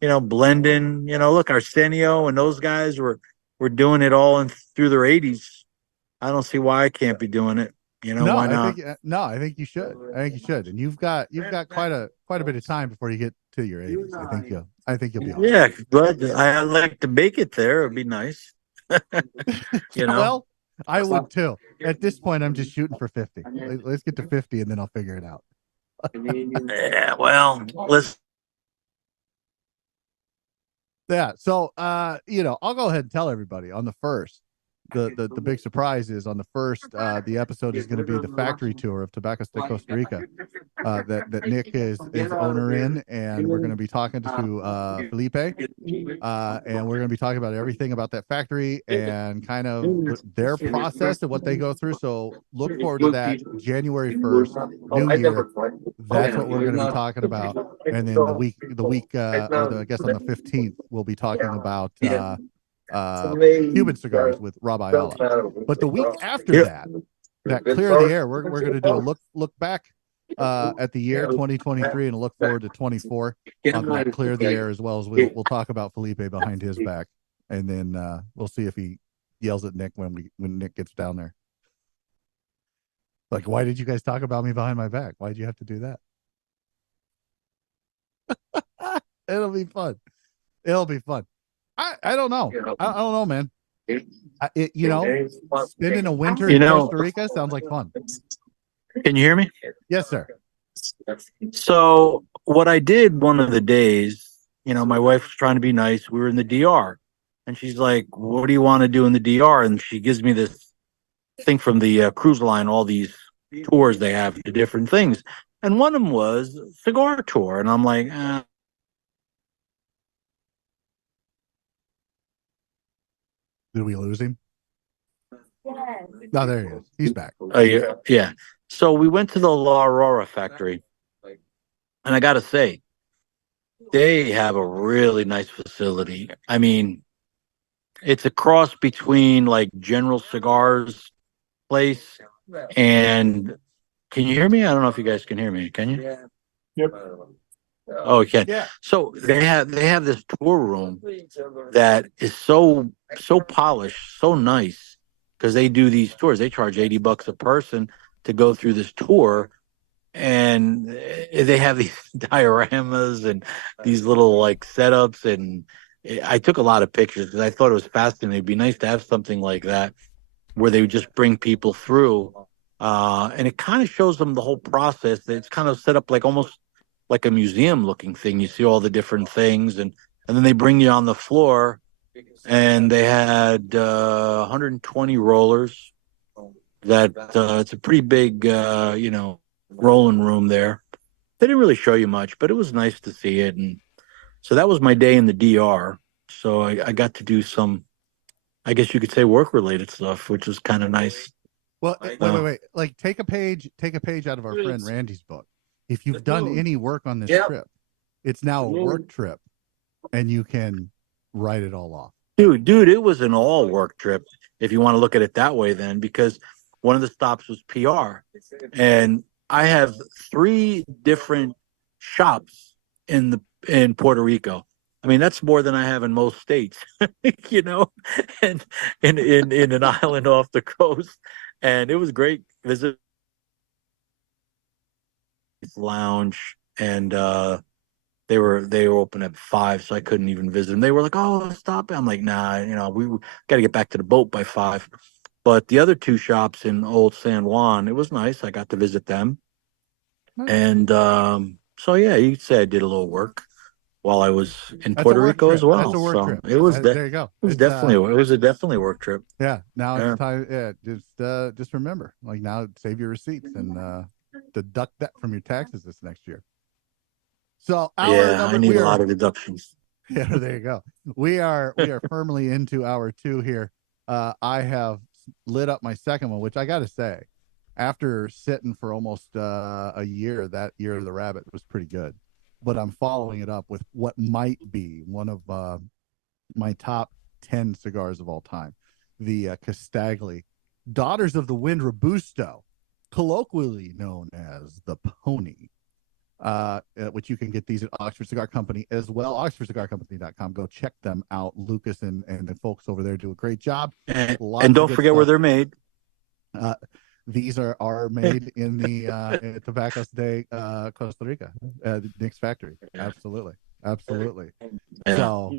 you know, blend in, you know, look, Arsenio and those guys were were doing it all through their 80s. I don't see why I can't be doing it. No, Why not? I think you should. I think you should. And you've got quite a bit of time before you get to your 80s. I think you'll be all right. Yeah, but I'd like to make it there. It'd be nice. Well, I would too. At this point, I'm just shooting for 50. Let's get to 50 and then I'll figure it out. Yeah, well, let's. Yeah. So, I'll go ahead and tell everybody on the first. The big surprise is on the first. The episode is going to be the factory tour of Tobacco Stick Costa Rica that Nick is owner in, and we're going to be talking to Felipe, and we're going to be talking about everything about that factory and kind of their process and what they go through. So look forward to that January 1st, New Year. That's what we're going to be talking about, and then the week, I guess on the 15th, we'll be talking about. Cuban cigars with Rob Ayala. But the week after that Clear the Air, we're going to do a look back at the year 2023 and look forward to 24 on that Clear the Air, as well as we'll talk about Felipe behind his back, and then we'll see if he yells at Nick when Nick gets down there. Like, why did you guys talk about me behind my back? Why did you have to do that? It'll be fun. I don't know. I don't know, man. Spending a winter in Costa Rica sounds like fun. Can you hear me? Yes, sir. So what I did one of the days, my wife was trying to be nice. We were in the DR, and she's like, "What do you want to do in the DR?" And she gives me this thing from the cruise line, all these tours they have to different things, and one of them was cigar tour, and I'm like, Did we lose him? No, there he is. He's back. Yeah. So we went to the La Aurora factory, and I got to say, they have a really nice facility. I mean, it's a cross between like General Cigars place and. Can you hear me? I don't know if you guys can hear me. Can you? Yep. Oh, you can. Yeah. So they have this tour room that is so polished, so nice, because they do these tours. They charge $80 a person to go through this tour, and they have these dioramas and these little like setups. And I took a lot of pictures because I thought it was fascinating. It'd be nice to have something like that where they would just bring people through, and it kind of shows them the whole process. It's kind of set up like almost like a museum looking thing. You see all the different things, and then they bring you on the floor, and they had 120 rollers. That it's a pretty big rolling room there. They didn't really show you much, but it was nice to see it. And so that was my day in the DR. So I got to do some, I guess you could say, work related stuff, which was kind of nice. Well, wait. Like, take a page out of our friend Randy's book. If you've done any work on this trip, it's now a work trip, and you can write it all off. Dude, it was an all work trip, if you want to look at it that way then, because one of the stops was PR. And I have 3 different shops in Puerto Rico. I mean, that's more than I have in most states, and in an island off the coast. And it was great visit lounge, and they were open at 5, so I couldn't even visit them. They were like, "Oh, stop it." I'm like, "Nah, we got to get back to the boat by 5." But the other 2 shops in Old San Juan, it was nice. I got to visit them. And so yeah, you could say I did a little work while I was in Puerto Rico as well. That's a work trip. It was there you go. It was definitely a work trip. Yeah. Now it's time. Yeah. Just remember, like, now save your receipts and deduct that from your taxes this next year. So I need a lot of deductions. Yeah, there you go. We are firmly into hour 2 here. I have lit up my second one, which I got to say, after sitting for almost a year, that Year of the Rabbit was pretty good. But I'm following it up with what might be one of my top 10 cigars of all time, the Castagli Daughters of the Wind Robusto, colloquially known as the Pony. which you can get these at Oxford Cigar Company as well. OxfordCigarCompany.com. Go check them out. Lucas and the folks over there do a great job. And Lots don't of good forget where stuff. they're made. These are made in the Tobacos de Costa Rica, Nick's factory. Absolutely. Yeah. So,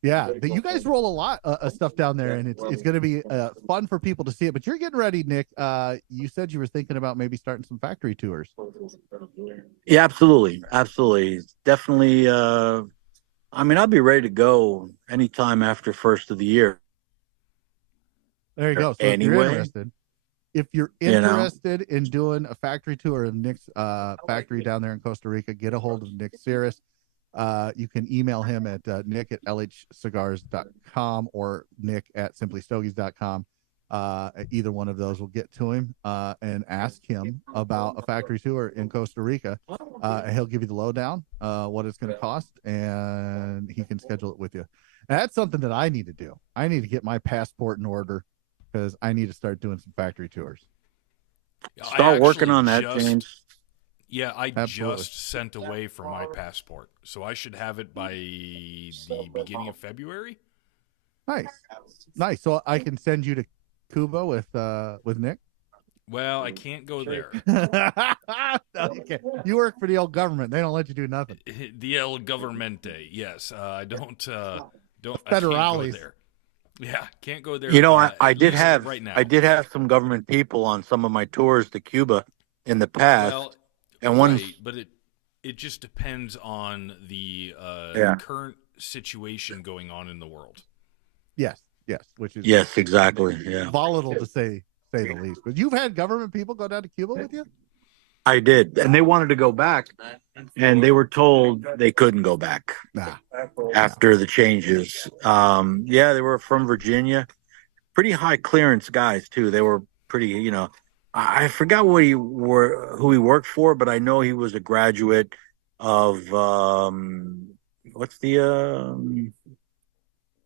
yeah, you guys roll a lot of stuff down there, and it's going to be fun for people to see it. But you're getting ready, Nick. You said you were thinking about maybe starting some factory tours. Yeah, absolutely. Definitely. I mean, I'll be ready to go anytime after first of the year. There you go. So Anyway, if you're interested in doing a factory tour of Nick's factory down there in Costa Rica, get a hold of Nick Cirrus. You can email him at nick@lhcigars.com or nick@simplystogies.com. Either one of those will get to him and ask him about a factory tour in Costa Rica. And he'll give you the lowdown, what it's going to cost, and he can schedule it with you. And that's something that I need to do. I need to get my passport in order because I need to start doing some factory tours. Start working on that, James. Yeah, I Absolutely. just sent away for my passport, so I should have it by the beginning of February. Nice. So I can send you to Cuba with Nick. Well, I can't go there. No, you can't. You work for the old government; they don't let you do nothing. The El Governmente. Yes, I don't. I can't Federales. go there. Yeah, can't go there. You know, I at did least have right now. I did have some government people on some of my tours to Cuba in the past, Well, and one. right, but it just depends on the current situation going on in the world. Yes, which is Yes, exactly. Yeah, volatile to say the least. But you've had government people go down to Cuba with you? I did, and they wanted to go back, and they were told they couldn't go back Nah. after the changes. Yeah, they were from Virginia, pretty high clearance guys too. They were pretty, you know. I forgot who he worked for, but I know he was a graduate of what's the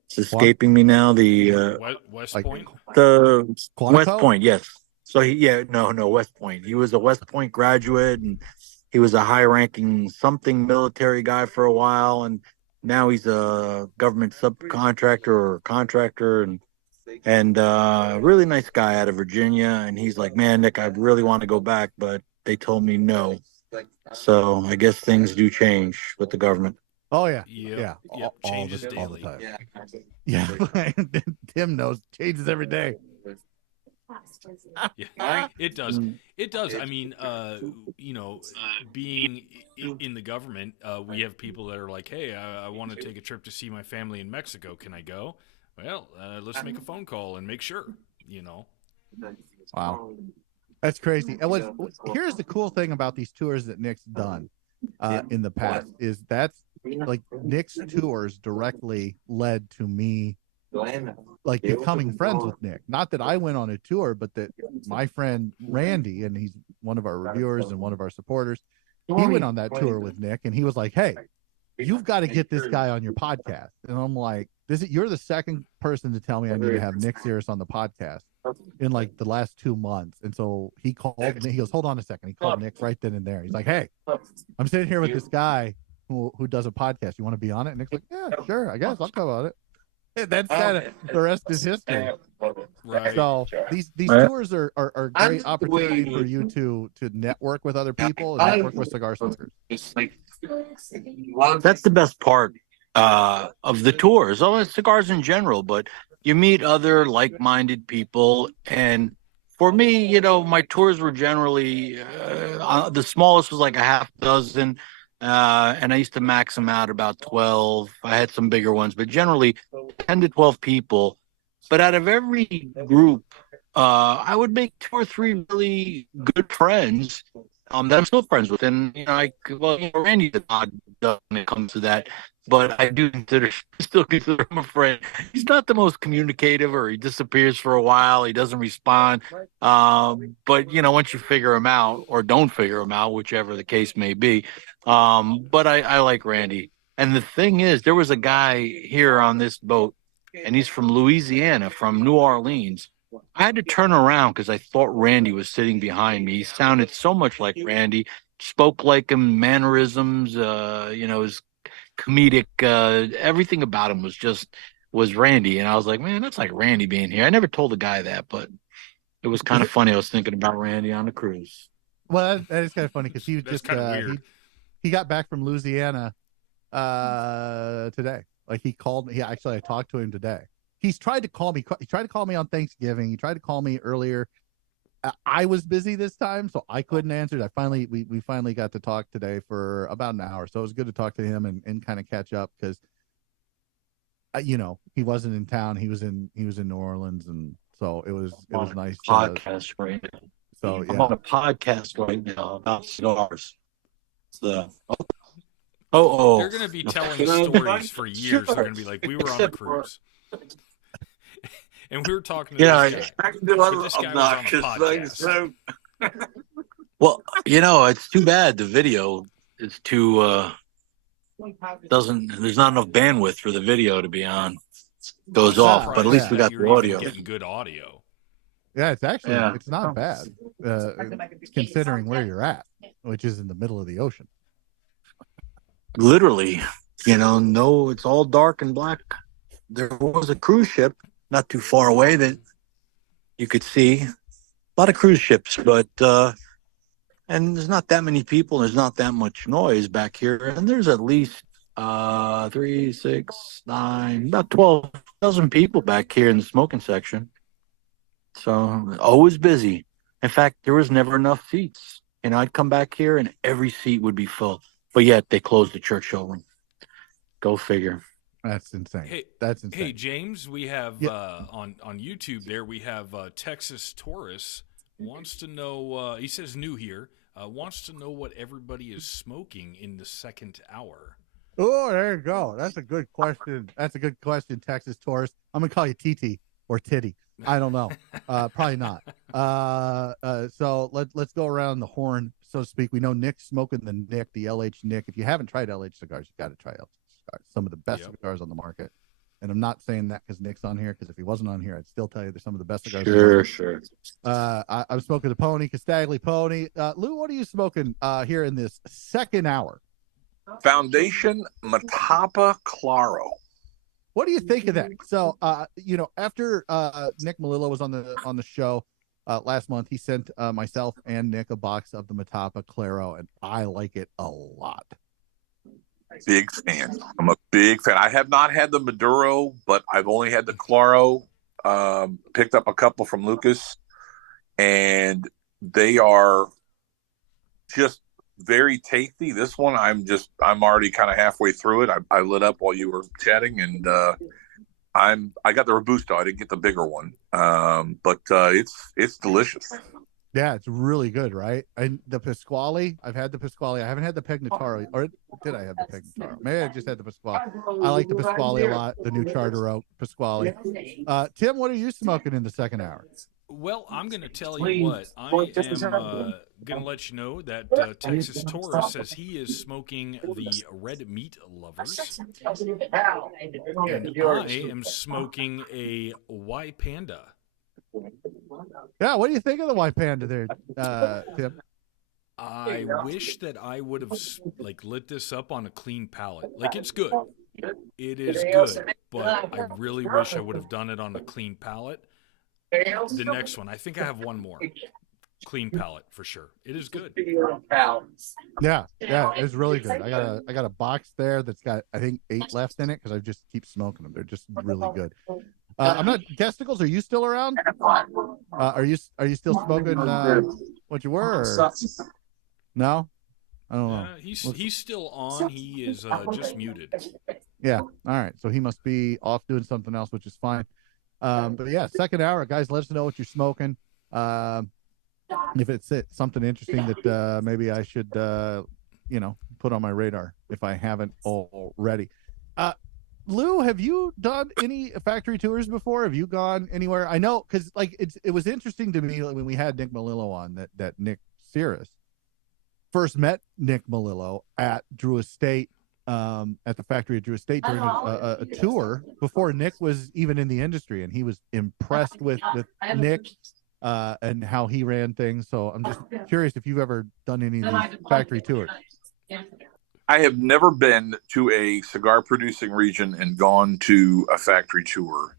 it's escaping me now. The West like- Point. the Quantico? West Point, yes. So no, West Point. He was a West Point graduate, and he was a high-ranking something military guy for a while, and now he's a government subcontractor or contractor, and really nice guy out of Virginia. And he's like, man, Nick, I really want to go back, but they told me no. So I guess things do change with the government. Oh yeah, Yep, yeah. changes all the daily. time. Yeah, Tim knows changes every day. Yeah, it does. It does. I mean, you know, being in the government, we have people that are like, hey, I want to take a trip to see my family in Mexico. Can I go? Well, let's make a phone call and make sure, you know. Wow, that's crazy. And here's the cool thing about these tours that Nick's done in the past is that's like Nick's tours directly led to me like becoming friends with Nick. Not that I went on a tour, but that my friend Randy, and he's one of our reviewers and one of our supporters, he went on that tour with Nick, and he was like, hey, you've got to get this guy on your podcast. And I'm like, you're the second person to tell me I need to have Nick Cirrus on the podcast in like the last 2 months. And so he called me. He goes, hold on a second. He called Nick right then and there. He's like, hey, I'm sitting here with this guy who does a podcast. You want to be on it? And Nick's like, yeah, sure. I guess I'll come on it. And that's kind of the rest is history. Right. So these tours are a great opportunity for you to network with other people and network with cigar smokers. That's the best part of the tours. Oh, cigars in general, but you meet other like-minded people. And for me, you know, my tours were generally the smallest was like a half dozen, and I used to max them out about 12. I had some bigger ones, but generally 10 to 12 people. But out of every group, I would make 2 or 3 really good friends that I'm still friends with. And, you know, Randy's an odd duck when it comes to that. But I do still consider him a friend. He's not the most communicative, or he disappears for a while. He doesn't respond. But, you know, once you figure him out or don't figure him out, whichever the case may be. But I like Randy. And the thing is, there was a guy here on this boat, and he's from Louisiana, from New Orleans. I had to turn around because I thought Randy was sitting behind me. He sounded so much like Randy. spoke like him, mannerisms, his comedic, everything about him was Randy. And I was like, man, that's like Randy being here. I never told the guy that, but it was kind of funny. I was thinking about Randy on the cruise. Well, that is kind of funny because he was That's just kind of weird. he got back from Louisiana today. Like he called me. I talked to him today. He's tried to call me. He tried to call me on Thanksgiving. He tried to call me earlier. I was busy this time, so I couldn't answer it. We finally got to talk today for about an hour. So it was good to talk to him and kind of catch up because, he wasn't in town. He was in New Orleans, and so it was nice. Podcast right now. So I'm yeah, on a podcast right now about cigars. So, oh, They're going to be telling stories for years. They're going to be like, we were on the cruise. And we were talking to this guy. I can do other This guy was on a obnoxious things podcast. too. Well, it's too bad the video is too there's not enough bandwidth for the video to be on. Goes off, but at least we got the You're audio. getting good audio. yeah. It's actually it's not bad considering where you're at, which is in the middle of the ocean. Literally, no, it's all dark and black. There was a cruise ship not too far away that you could see. A lot of cruise ships, but and there's not that many people. There's not that much noise back here, and there's at least 3, 6, 9, about 12,000 people back here in the smoking section. So always busy. In fact, there was never enough seats. I'd come back here and every seat would be full, but yet they closed the church showroom. Go figure. That's insane. Hey, That's insane. Hey, James, we have on YouTube there, we have Texas Taurus wants to know, he says new here, wants to know what everybody is smoking in the second hour. Oh, there you go. That's a good question. Texas Taurus. I'm gonna call you TT or Titty. I don't know. Probably not. So let's go around the horn, so to speak. We know Nick's smoking the LH Nick. If you haven't tried LH cigars, you got to try LH cigars. Some of the best cigars on the market. And I'm not saying that because Nick's on here, because if he wasn't on here, I'd still tell you they're some of the best cigars. Sure. I'm smoking the Pony, Castagli Pony. Lou, what are you smoking here in this second hour? Foundation Matapa Claro. What do you think of that? So, after Nick Melillo was on the show last month, he sent myself and Nick a box of the Matapa Claro, and I like it a lot. Big fan. I'm a big fan. I have not had the Maduro, but I've only had the Claro. Picked up a couple from Lucas, and they are just very tasty. This one, I'm already kind of halfway through it. I lit up while you were chatting, and I got the Robusto. I didn't get the bigger one, but it's delicious. Yeah, it's really good, right? And the Pasquale, I've had the Pasquale. I haven't had the Pegnataro, or did I have the Pegnataro? Maybe I just had the Pasquale. I like the Pasquale a lot, the new Charter Oak Pasquale. Tim, what are you smoking in the second hour? Well, I'm going to tell you what. I am going to let you know that Texas Taurus says he is smoking the Red Meat Lovers. And I am smoking a Y Panda. Yeah, what do you think of the White Panda there, Tim? I wish that I would have lit this up on a clean palette. It's good. It is good, but I really wish I would have done it on a clean palette. The next one, I think I have one more. Clean palette for sure. It is good. Yeah, it's really good. I got a box there that's got, I think, 8 left in it because I just keep smoking them. They're just really good. I'm not Gesticles. Are you still around? Are you still smoking what you were? Or? No, I don't know. He's still on. He is just muted. Yeah. All right. So he must be off doing something else, which is fine. But yeah, second hour, guys. Let us know what you're smoking. If it's something interesting that maybe I should put on my radar if I haven't already. Lou, have you done any factory tours before? Have you gone anywhere? I know, because it was interesting to me when we had Nick Melillo on that Nick Cirrus first met Nick Melillo at Drew Estate, at the factory at Drew Estate during a tour before Nick was even in the industry, and he was impressed with Nick and how he ran things. So I'm just curious if you've ever done any of these factory tours. I have never been to a cigar producing region and gone to a factory tour.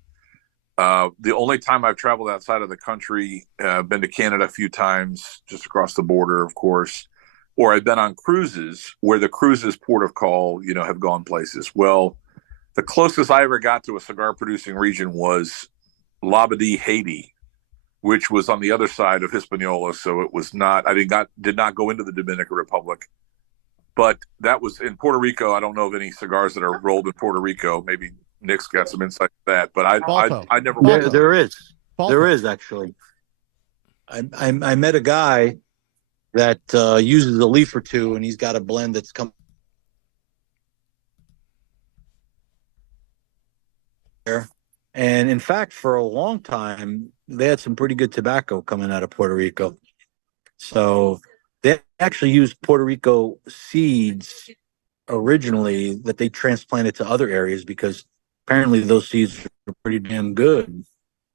The only time I've traveled outside of the country, been to Canada a few times, just across the border, of course, or I've been on cruises where the cruises port of call, have gone places. Well, the closest I ever got to a cigar producing region was Labadee, Haiti, which was on the other side of Hispaniola. So it was not, I did not go into the Dominican Republic, but that was in Puerto Rico. I don't know of any cigars that are rolled in Puerto Rico. Maybe Nick's got some insight to that, but I never went. There is actually. I met a guy that uses a leaf or two, and he's got a blend that's come there. And in fact, for a long time, they had some pretty good tobacco coming out of Puerto Rico. So they actually used Puerto Rico seeds originally that they transplanted to other areas because apparently those seeds are pretty damn good.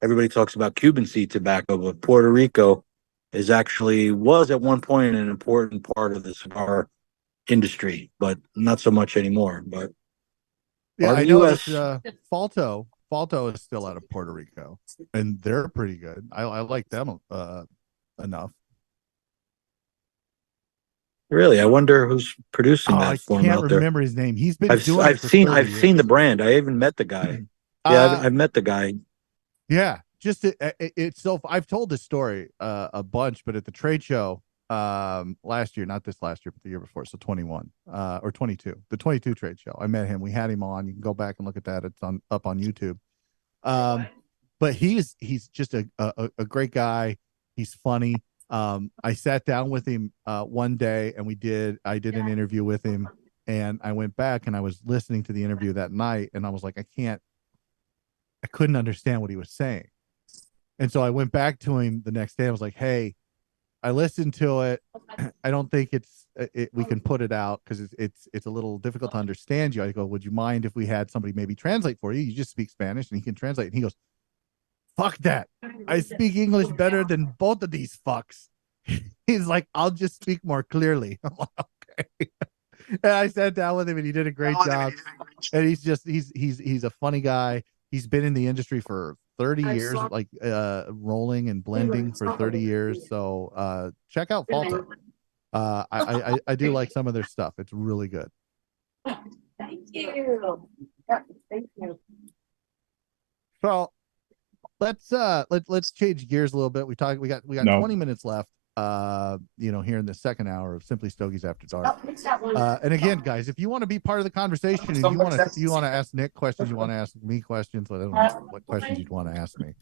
Everybody talks about Cuban seed tobacco, but Puerto Rico was at one point an important part of the cigar industry, but not so much anymore. But yeah, I know US... Falto is still out of Puerto Rico, and they're pretty good. I like them enough. Really, I wonder who's producing that for him out there. I can't remember his name. He's been I've seen the brand. I even met the guy. Yeah, I've met the guy. Yeah, just it's so I've told this story a bunch, but at the trade show last year, not this last year, but the year before, so 21 or 22, the 22 trade show. I met him. We had him on. You can go back and look at that. It's up on YouTube. But he's just a great guy. He's funny. I sat down with him one day, and I did an interview with him, and I went back and I was listening to the interview that night, and I was like, I couldn't understand what he was saying. And so I went back to him the next day. I was like, hey, I listened to it. I don't think we can put it out because it's a little difficult to understand you. I go, would you mind if we had somebody maybe translate for you? You just speak Spanish and he can translate. And he goes, fuck that. I speak English better than both of these fucks. He's like, I'll just speak more clearly. I'm like, okay. And I sat down with him and he did a great job. And he's a funny guy. He's been in the industry for 30 years, like rolling and blending for 30 years. So check out Falto. I do like some of their stuff. It's really good. Thank you. Yeah, thank you. So let's change gears a little bit. We got 20 minutes left. Here in the second hour of Simply Stogies After Dark. And again, guys, if you want to be part of the conversation and you want to ask Nick questions, you want to ask me questions, I don't know what questions you'd want to ask me.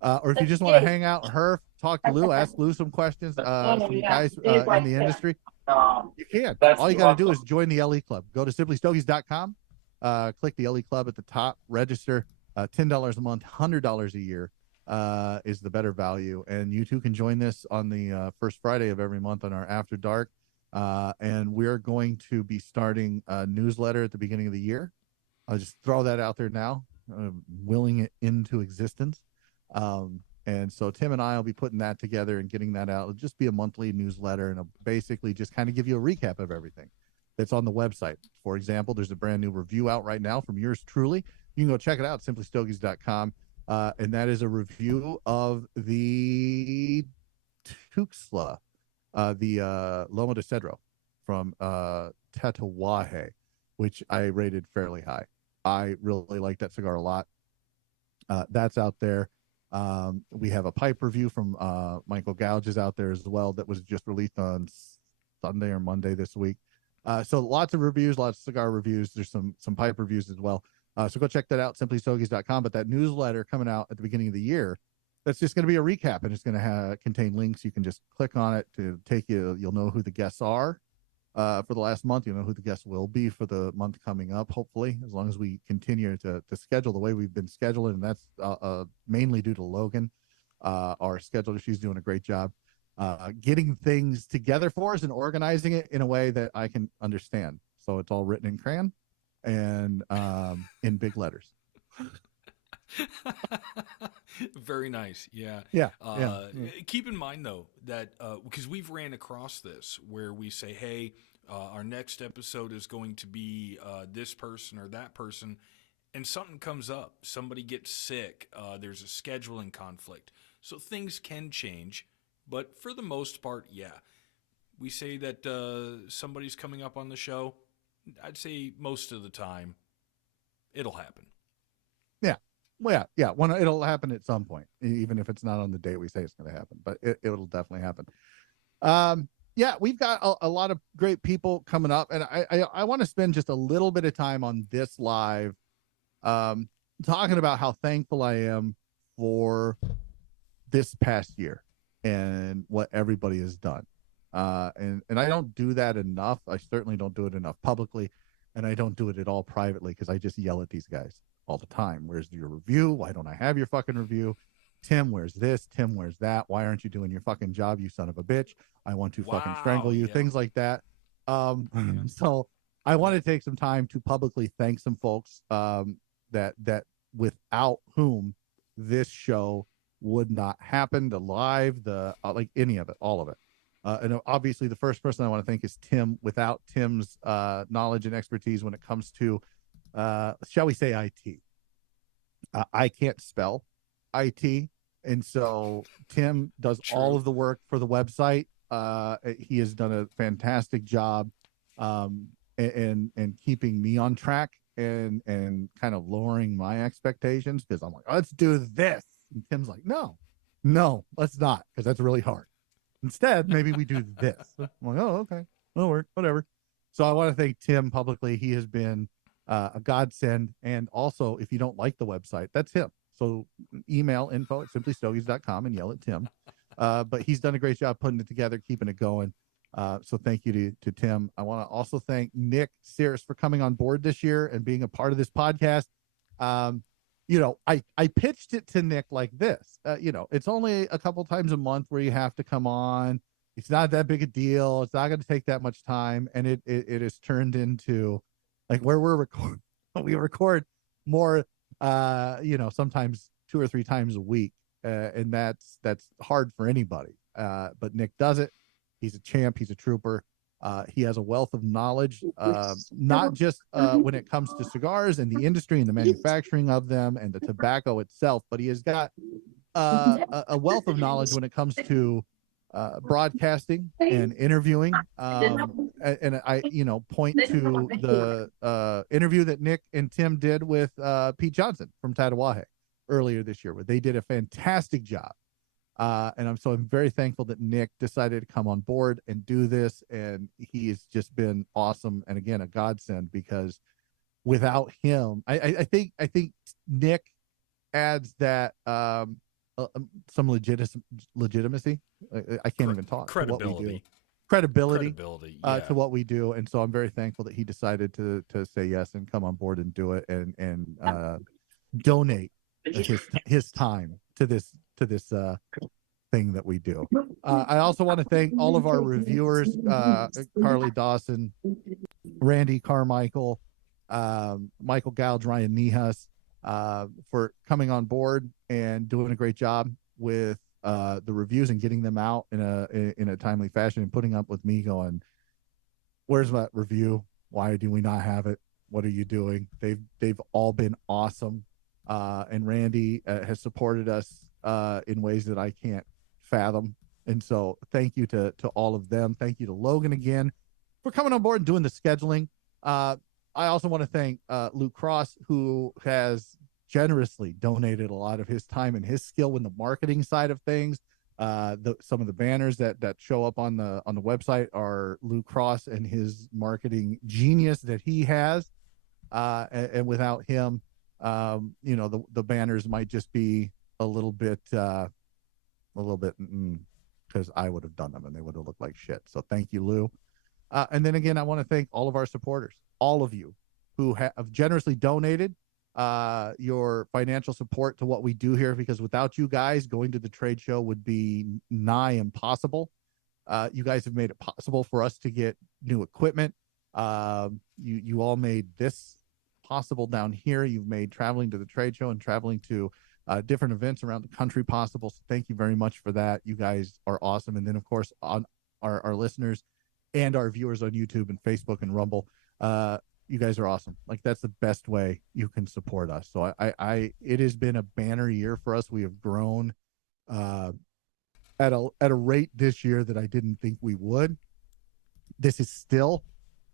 Or if you just want to hang out with her, talk to Lou, ask Lou some questions, some guys in the industry, you can. All you got to do is join the LE Club. Go to simplystogies.com, click the LE Club at the top, register, $10 a month, $100 a year. Is the better value, and you too can join this on the first Friday of every month on our After Dark, and we're going to be starting a newsletter at the beginning of the year. I'll just throw that out there now, willing it into existence, and so Tim and I will be putting that together and getting that out. It'll just be a monthly newsletter, and it'll basically just kind of give you a recap of everything that's on the website. For example, there's a brand new review out right now from yours truly. You can go check it out, simplystogies.com. And that is a review of the Tuxtla, the Loma de Cedro from Tatawahe, which I rated fairly high. I really like that cigar a lot. That's out there. We have a pipe review from Michael Gouges out there as well that was just released on Sunday or Monday this week. So lots of reviews, lots of cigar reviews. There's some pipe reviews as well. So go check that out, simplystogies.com. But that newsletter coming out at the beginning of the year, that's just going to be a recap, and it's going to contain links. You can just click on it to take you. You'll know who the guests are for the last month. You'll know who the guests will be for the month coming up, hopefully, as long as we continue to schedule the way we've been scheduling. And that's mainly due to Logan, our scheduler. She's doing a great job getting things together for us and organizing it in a way that I can understand. So it's all written in crayon and in big letters. Very nice. Yeah. Yeah, Keep in mind though that because we've ran across this where we say, "Hey, our next episode is going to be this person or that person," and something comes up, somebody gets sick, there's a scheduling conflict, so things can change. But for the most part, yeah, we say that somebody's coming up on the show. I'd say most of the time, it'll happen. yeah. Well, yeah. When it'll happen at some point, even if it's not on the day we say it's going to happen, but it'll definitely happen. Yeah, we've got a lot of great people coming up, and I want to spend just a little bit of time on this live, talking about how thankful I am for this past year and what everybody has done. And I don't do that enough. I certainly don't do it enough publicly, and I don't do it at all privately because I just yell at these guys all the time. Where's your review? Why don't I have your fucking review? Tim, where's this? Tim, where's that? Why aren't you doing your fucking job, you son of a bitch? I want to fucking strangle you. Yeah. Things like that. So I want to take some time to publicly thank some folks that without whom this show would not happen. The live, the like any of it, all of it. And obviously, the first person I want to thank is Tim. Without Tim's knowledge and expertise when it comes to, shall we say, IT, I can't spell IT, and so Tim does all of the work for the website. He has done a fantastic job, and keeping me on track and kind of lowering my expectations because I'm like, let's do this, and Tim's like, no, let's not because that's really hard. Instead, maybe we do this. I'm like, oh, okay, that'll work, whatever. So I want to thank Tim publicly. He has been a godsend, and also if you don't like the website, that's him. So email info@simplystogies.com and yell at Tim. But he's done a great job putting it together, keeping it going. So thank you to Tim. I want to also thank Nick Sears for coming on board this year and being a part of this podcast. I pitched it to Nick like this. It's only a couple times a month where you have to come on. It's not that big a deal. It's not going to take that much time. And it has turned into like where we record more, sometimes 2 or 3 times a week. And that's hard for anybody. But Nick does it. He's a champ. He's a trooper. He has a wealth of knowledge, not just when it comes to cigars and the industry and the manufacturing of them and the tobacco itself, but he has got a wealth of knowledge when it comes to broadcasting and interviewing. And I, point to the interview that Nick and Tim did with Pete Johnson from Tatawahe earlier this year, where they did a fantastic job. And I'm very thankful that Nick decided to come on board and do this. And he has just been awesome. And again, a godsend, because without him, I think Nick adds that some legitimacy. I can't even talk. Credibility. Credibility yeah. to what we do. And so I'm very thankful that he decided to say yes and come on board and do it and donate his time to this thing that we do. I also want to thank all of our reviewers, Carly Dawson, Randy Carmichael, Michael Gouge, Ryan Nihas, for coming on board and doing a great job with the reviews and getting them out in a timely fashion, and putting up with me going, where's that review? Why do we not have it? What are you doing? They've all been awesome. And Randy has supported us in ways that I can't fathom. And so thank you to all of them. Thank you to Logan again for coming on board and doing the scheduling. I also want to thank Luke Cross, who has generously donated a lot of his time and his skill in the marketing side of things. Some of the banners that show up on the website are Luke Cross and his marketing genius that he has. And without him, the banners might just be a little bit because I would have done them and they would have looked like shit. So thank you, Lou. And then again, I want to thank all of our supporters, all of you who have generously donated your financial support to what we do here, because without you guys, going to the trade show would be nigh impossible. You guys have made it possible for us to get new equipment. You all made this possible down here. You've made traveling to the trade show and traveling to different events around the country possible. So thank you very much for that. You guys are awesome. And then, of course, on our listeners and our viewers on YouTube and Facebook and Rumble, you guys are awesome. Like, that's the best way you can support us. So it has been a banner year for us. We have grown at a rate this year that I didn't think we would. This is still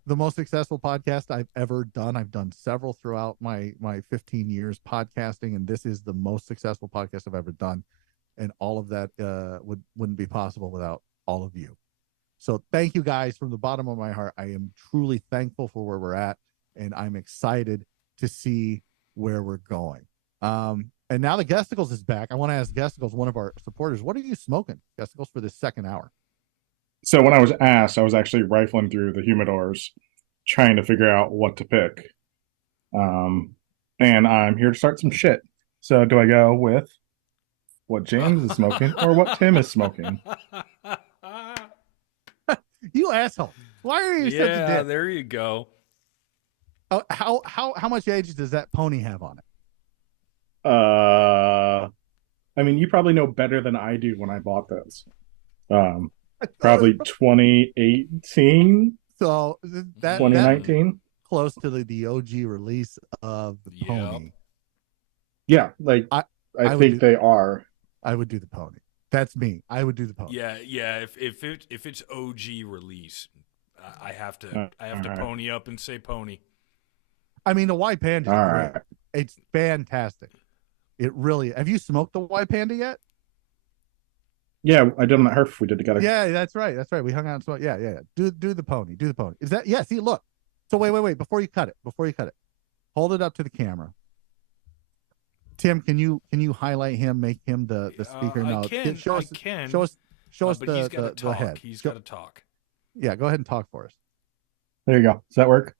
the most successful podcast I've ever done. I've done several throughout my 15 years podcasting, and this is the most successful podcast I've ever done. And all of that wouldn't be possible without all of you. So thank you guys from the bottom of my heart. I am truly thankful for where we're at, and I'm excited to see where we're going. And now the Gesticles is back. I want to ask Gesticles, one of our supporters, what are you smoking, Gesticles, for this second hour? So when I was asked, I was actually rifling through the humidors, trying to figure out what to pick. And I'm here to start some shit. So do I go with what James is smoking or what Tim is smoking? You asshole! Why are you such a Yeah, dick? there you go. Oh, how much age does that pony have on it? I mean, you probably know better than I do when I bought this. Probably 2018, So that 2019. close to the OG release of the Yep. pony. Yeah, like I I would think do- they are. I would do the pony. That's me. I would do the pony. Yeah. If it's OG release, I have to alright. pony up and say pony. I mean, the white panda. All Is great. right. It's fantastic. It really. Have you smoked the white panda yet? Yeah, I did on that Herf we did together. Yeah, that's right. That's right. We hung out and smoked. Yeah. Do the pony. Do the pony. Is that? Yeah. See, look. So wait. Before you cut it, hold it up to the camera. Tim, can you highlight him? Make him the speaker. I No, can. show us. I can. Show us but he's got to the talk. head. He's got to talk. Yeah, go ahead and talk for us. There you go. Does that work?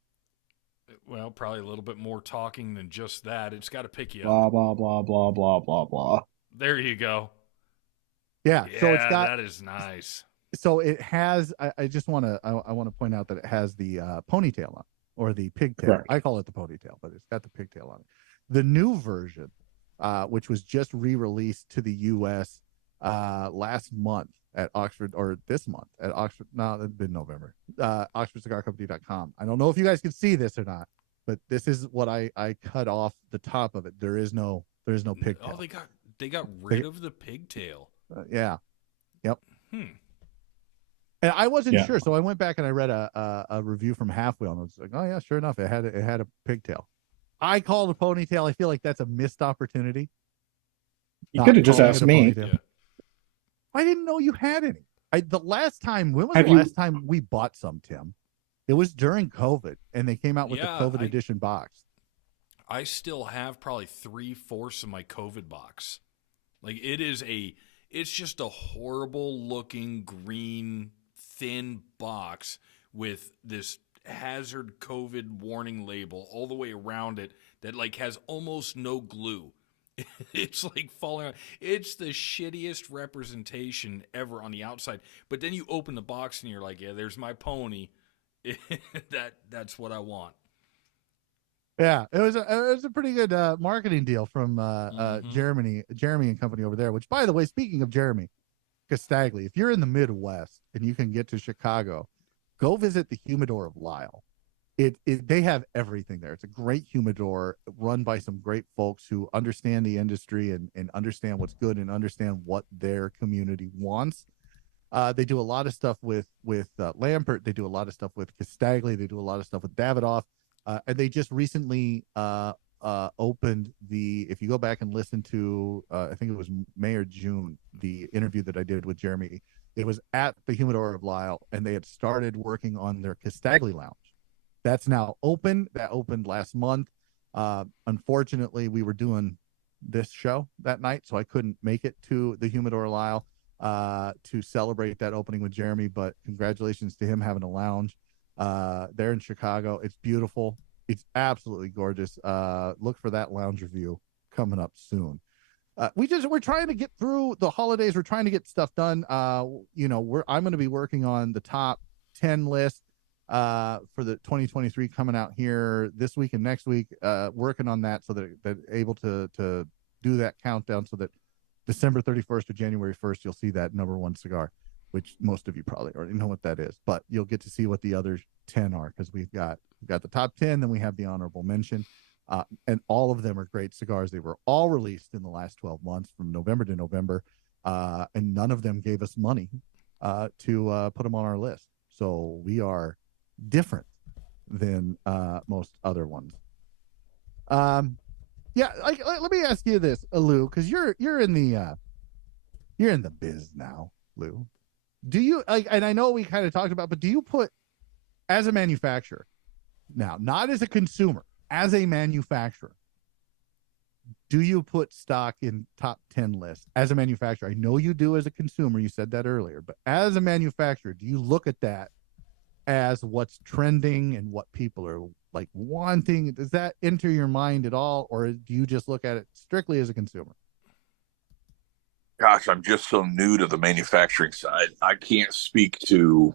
Well, probably a little bit more talking than just that. It's got to pick you up. Blah blah blah blah blah blah blah. There you go. Yeah. So it's got. that is nice. So it has. I just want to. I want to point out that it has the ponytail on, or the pigtail. Correct. I call it the ponytail, but it's got the pigtail on it. The new version, which was just re-released to the U.S. Last month at Oxford, or this month at Oxford. No, it's been November. OxfordCigarCompany.com. I don't know if you guys can see this or not, but this is what I cut off the top of it. There is no pigtail. Oh, they got rid of the pigtail. Yeah. Yep. And I wasn't Yeah. sure, so I went back and I read a review from Half Wheel, and I was like, oh yeah, sure enough, it had a pigtail. I called a ponytail. I feel like that's a missed opportunity. You Not could have just calling asked it a me. ponytail. Yeah. I didn't know you had any. The last time, when was Have the you- last time we bought some, Tim? It was during COVID, and they came out with Yeah, the COVID edition box. I still have probably 3/4 of my COVID box. Like it's just a horrible looking green thin box with this hazard COVID warning label all the way around it that like has almost no glue. It's like falling out. It's the shittiest representation ever on the outside. But then you open the box and you're like, yeah, there's my pony. That's what I want. Yeah, it was a pretty good marketing deal from Mhm. Jeremy and company over there. Which, by the way, speaking of Jeremy Castagli, if you're in the Midwest and you can get to Chicago, go visit the Humidor of Lisle. They have everything there. It's a great humidor run by some great folks who understand the industry and understand what's good and understand what their community wants. They do a lot of stuff with Lampert. They do a lot of stuff with Castagli. They do a lot of stuff with Davidoff. And they just recently opened if you go back and listen to, I think it was May or June, the interview that I did with Jeremy, it was at the Humidor of Lisle, and they had started working on their Castagli Lounge. That's now open. That opened last month. Unfortunately, we were doing this show that night, so I couldn't make it to the Humidor Lisle to celebrate that opening with Jeremy. But congratulations to him having a lounge there in Chicago. It's beautiful. It's absolutely gorgeous. Look for that lounge review coming up soon. We're trying to get through the holidays. We're trying to get stuff done. I'm going to be working on the top 10 list. for the 2023 coming out here this week and next week, working on that so that they're able to do that countdown so that December 31st to January 1st, you'll see that number one cigar, which most of you probably already know what that is, but you'll get to see what the other 10 are, because we've got the top 10, then we have the honorable mention. And all of them are great cigars. They were all released in the last 12 months from November to November. And none of them gave us money to put them on our list. So we are different than most other ones. Yeah, let me ask you this, Lou, because you're in the biz now, Lou. Do you and I know we kind of talked about, but do you put, as a manufacturer now, not as a consumer, as a manufacturer, do you put stock in top 10 lists as a manufacturer? I know you do as a consumer. You said that earlier, but as a manufacturer, do you look at that as what's trending and what people are like wanting? Does that enter your mind at all? Or do you just look at it strictly as a consumer? Gosh, I'm just so new to the manufacturing side. I can't speak to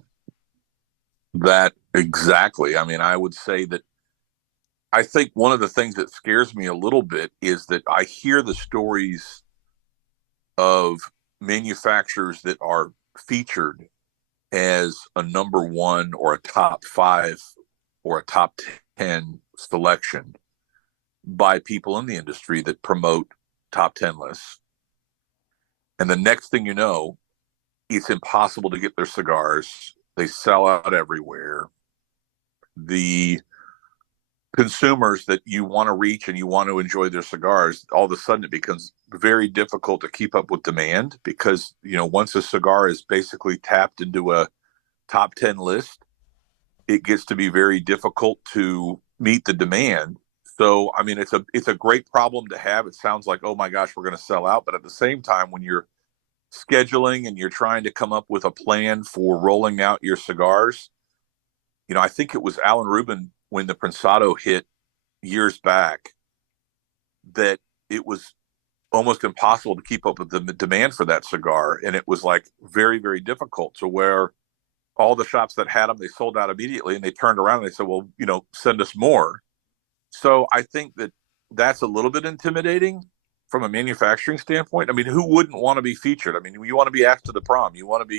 that exactly. I mean, I would say that I think one of the things that scares me a little bit is that I hear the stories of manufacturers that are featured as a number one or a top 5 or a top 10 selection by people in the industry that promote top 10 lists. And the next thing you know, it's impossible to get their cigars. They sell out everywhere. The consumers that you want to reach and you want to enjoy their cigars, all of a sudden it becomes very difficult to keep up with demand, because, you know, once a cigar is basically tapped into a top 10 list, it gets to be very difficult to meet the demand. So, I mean, it's a great problem to have. It sounds like, oh my gosh, we're going to sell out. But at the same time, when you're scheduling and you're trying to come up with a plan for rolling out your cigars, you know, I think it was Alan Rubin, when the Prensado hit years back, that it was almost impossible to keep up with the demand for that cigar. And it was like very, very difficult, to where all the shops that had them, they sold out immediately, and they turned around and they said, well, you know, send us more. So I think that that's a little bit intimidating from a manufacturing standpoint. I mean, who wouldn't want to be featured? I mean, you want to be asked to the prom. You want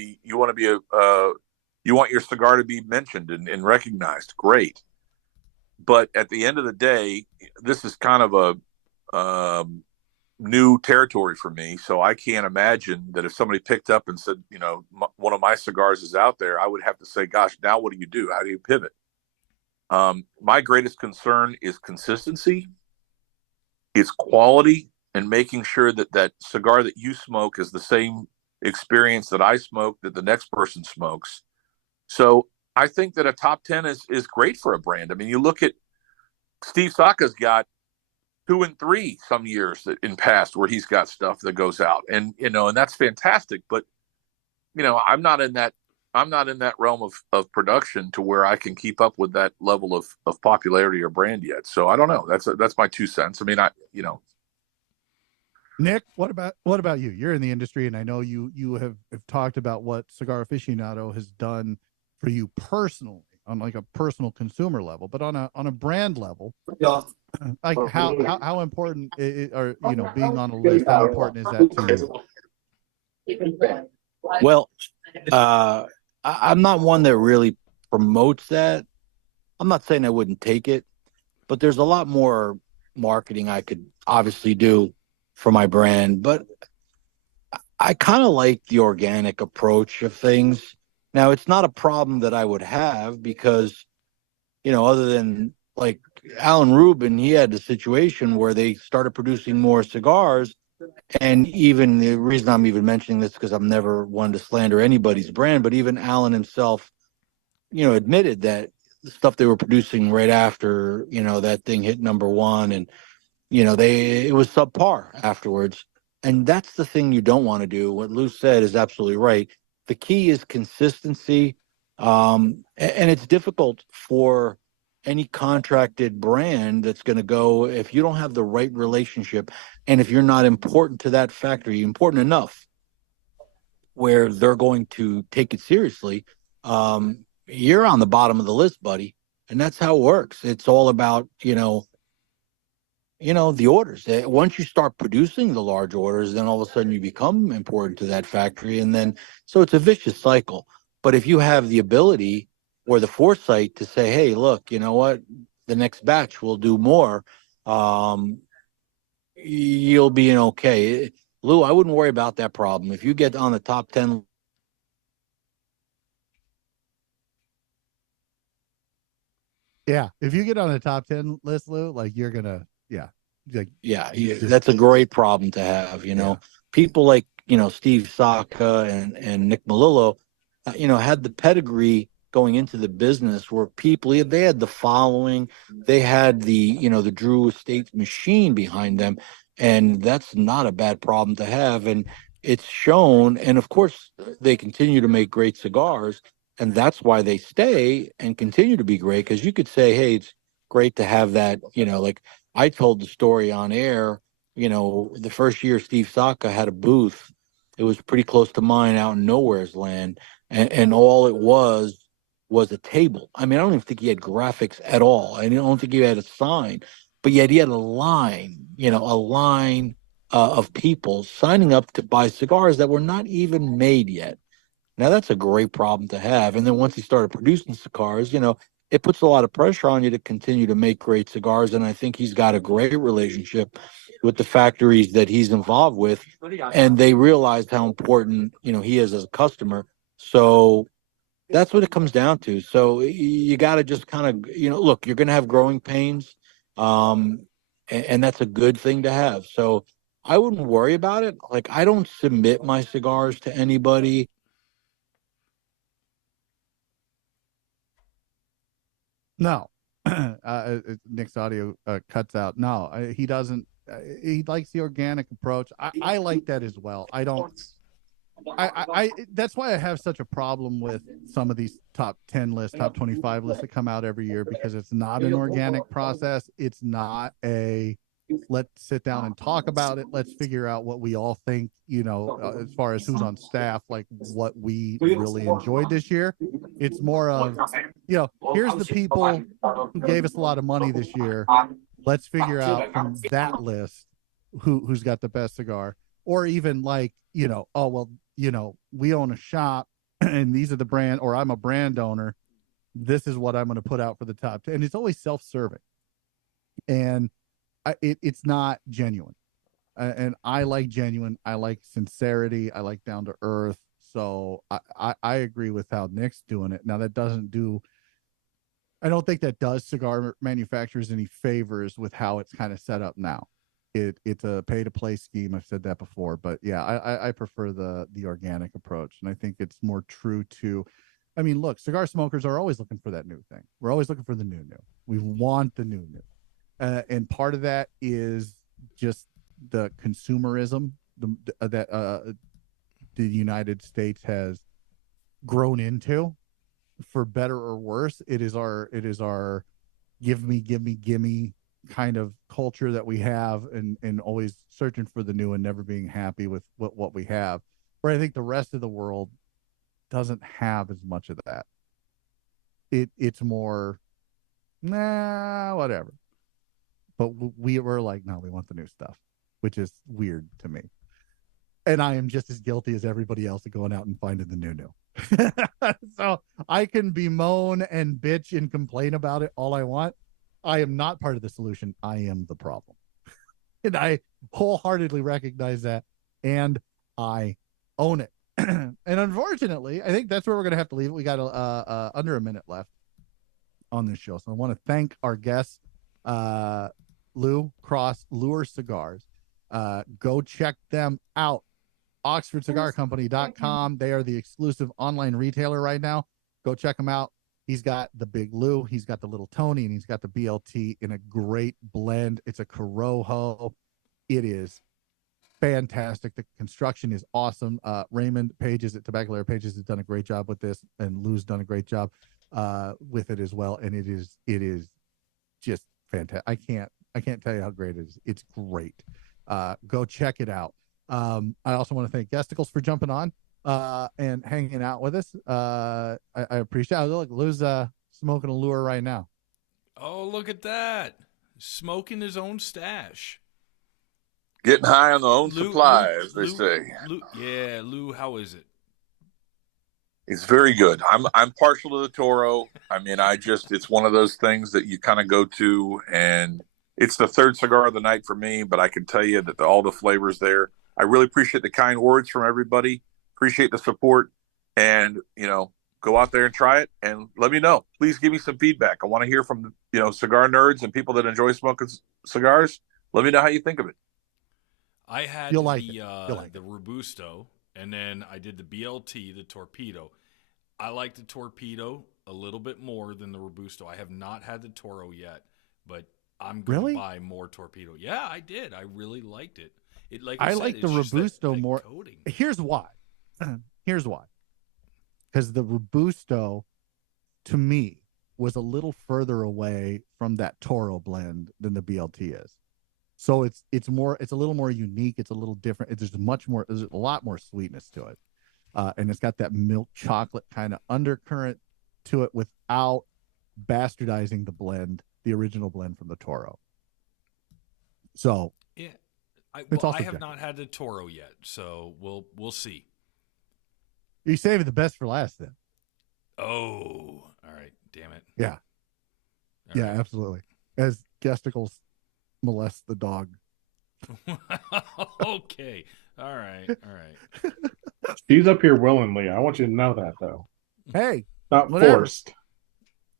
your cigar to be mentioned and recognized. Great. But at the end of the day, this is kind of a new territory for me. So I can't imagine that if somebody picked up and said, you know, one of my cigars is out there, I would have to say, gosh, now what do you do? How do you pivot? My greatest concern is consistency. It's quality, and making sure that that cigar that you smoke is the same experience that I smoke, that the next person smokes. So I think that a top 10 is great for a brand. I mean, you look at Steve Saka's got 2 and 3 some years that in past where he's got stuff that goes out, and, you know, and that's fantastic. But, you know, I'm not in that realm of production to where I can keep up with that level of popularity or brand yet. So I don't know. That's my 2 cents. I mean, Nick, what about you? You're in the industry, and I know you have talked about what Cigar Aficionado has done for you personally, on like a personal consumer level, but on a brand level, like how important or, you know, being on a list, how important is that to you? Well, I'm not one that really promotes that. I'm not saying I wouldn't take it, but there's a lot more marketing I could obviously do for my brand. But I kind of like the organic approach of things. Now, it's not a problem that I would have, because, you know, other than like Alan Rubin, he had a situation where they started producing more cigars. And even the reason I'm even mentioning this, because I'm never one to slander anybody's brand, but even Alan himself, you know, admitted that the stuff they were producing right after, you know, that thing hit number one, and, you know, it was subpar afterwards. And that's the thing you don't want to do. What Lou said is absolutely right. The key is consistency. And it's difficult for any contracted brand that's going to go, if you don't have the right relationship, and if you're not important to that factory, important enough where they're going to take it seriously, you're on the bottom of the list, buddy. And that's how it works. It's all about, the orders. Once you start producing the large orders, then all of a sudden you become important to that factory. And then, so it's a vicious cycle. But if you have the ability or the foresight to say, hey, look, you know what? The next batch will do more. You'll be in okay. Lou, I wouldn't worry about that problem. If you get on the top 10. Yeah. If you get on the top 10 list, Lou, like you're going to, That's a great problem to have. People like, Steve Saka and Nick Melillo, had the pedigree going into the business where they had the following, they had the Drew Estate machine behind them. And that's not a bad problem to have. And it's shown. And of course, they continue to make great cigars. And that's why they stay and continue to be great. Because you could say, hey, it's great to have that, like I told the story on air, the first year Steve Saka had a booth. It was pretty close to mine out in Nowhere's Land. And all it was a table. I mean, I don't even think he had graphics at all. I don't think he had a sign, but yet he had a line, of people signing up to buy cigars that were not even made yet. Now that's a great problem to have. And then once he started producing cigars, it puts a lot of pressure on you to continue to make great cigars. And I think he's got a great relationship with the factories that he's involved with. And they realized how important, he is as a customer. So that's what it comes down to. So you got to just kind of, look, you're going to have growing pains. And that's a good thing to have. So I wouldn't worry about it. Like, I don't submit my cigars to anybody. No. Nick's audio cuts out. No, he doesn't. He likes the organic approach. I like that as well. I don't. That's why I have such a problem with some of these top 10 lists, top 25 lists that come out every year, because it's not an organic process. It's not a let's sit down and talk about it. Let's figure out what we all think, as far as who's on staff, like what we really enjoyed this year. It's more of, here's the people who gave us a lot of money this year. Let's figure out from that list who's got the best cigar. Or even like, oh, well, we own a shop and these are the brand, or I'm a brand owner. This is what I'm going to put out for the top 10. And it's always self-serving. And it's not genuine. And I like genuine. I like sincerity. I like down to earth. So I agree with how Nick's doing it. Now, I don't think that does cigar manufacturers any favors with how it's kind of set up now. It's a pay to play scheme. I've said that before, but yeah, I prefer the organic approach. And I think it's more true to, I mean, look, cigar smokers are always looking for that new thing. We're always looking for the new. We want the new. And part of that is just the consumerism that the United States has grown into, for better or worse. It is our give me kind of culture that we have, and always searching for the new and never being happy with what we have. Where I think the rest of the world doesn't have as much of that. It's more, whatever. But we were like, no, we want the new stuff, which is weird to me. And I am just as guilty as everybody else of going out and finding the new. So I can bemoan and bitch and complain about it all I want. I am not part of the solution. I am the problem. And I wholeheartedly recognize that. And I own it. And unfortunately, I think that's where we're going to have to leave it. We got under a minute left on this show. So I want to thank our guests, Lou Cross, Lure Cigars. Go check them out. OxfordCigarCompany.com. They are the exclusive online retailer right now. Go check them out. He's got the Big Lou, he's got the Little Tony, and he's got the BLT in a great blend. It's a Corojo. It is fantastic. The construction is awesome. Raymond Pages at Tabacalera Pages has done a great job with this, and Lou's done a great job with it as well. And it is just fantastic. I can't tell you how great it is. It's great. Go check it out. I also want to thank Guesticles for jumping on. and hanging out with us. I appreciate it. Look, Lou's smoking a lure right now. Oh, look at that. Smoking his own stash. Getting high on their own supply, as they say. Lou, how is it? It's very good. I'm partial to the Toro. I mean, it's one of those things that you kind of go to, and it's the third cigar of the night for me, but I can tell you that all the flavors there. I really appreciate the kind words from everybody. Appreciate the support, and go out there and try it and let me know. Please give me some feedback. I want to hear from cigar nerds and people that enjoy smoking cigars. Let me know how you think of it. I had the Robusto, and then I did the BLT, the Torpedo. I like the Torpedo a little bit more than the Robusto. I have not had the Toro yet, but I'm going to buy more Torpedo. Yeah, I did. I really liked it. I like the Robusto more. Coating. Here's why. Because the Robusto, to me, was a little further away from that Toro blend than the BLT is. So it's a little more unique. It's a little different. There's a lot more sweetness to it. And it's got that milk chocolate kind of undercurrent to it without bastardizing the original blend from the Toro. So yeah, I have not had the Toro yet, so we'll see. You saving the best for last then. Oh, all right. Damn it. Yeah. All right. Absolutely. As Gesticles molest the dog. Okay. All right. She's up here willingly. I want you to know that, though. Hey. Not forced.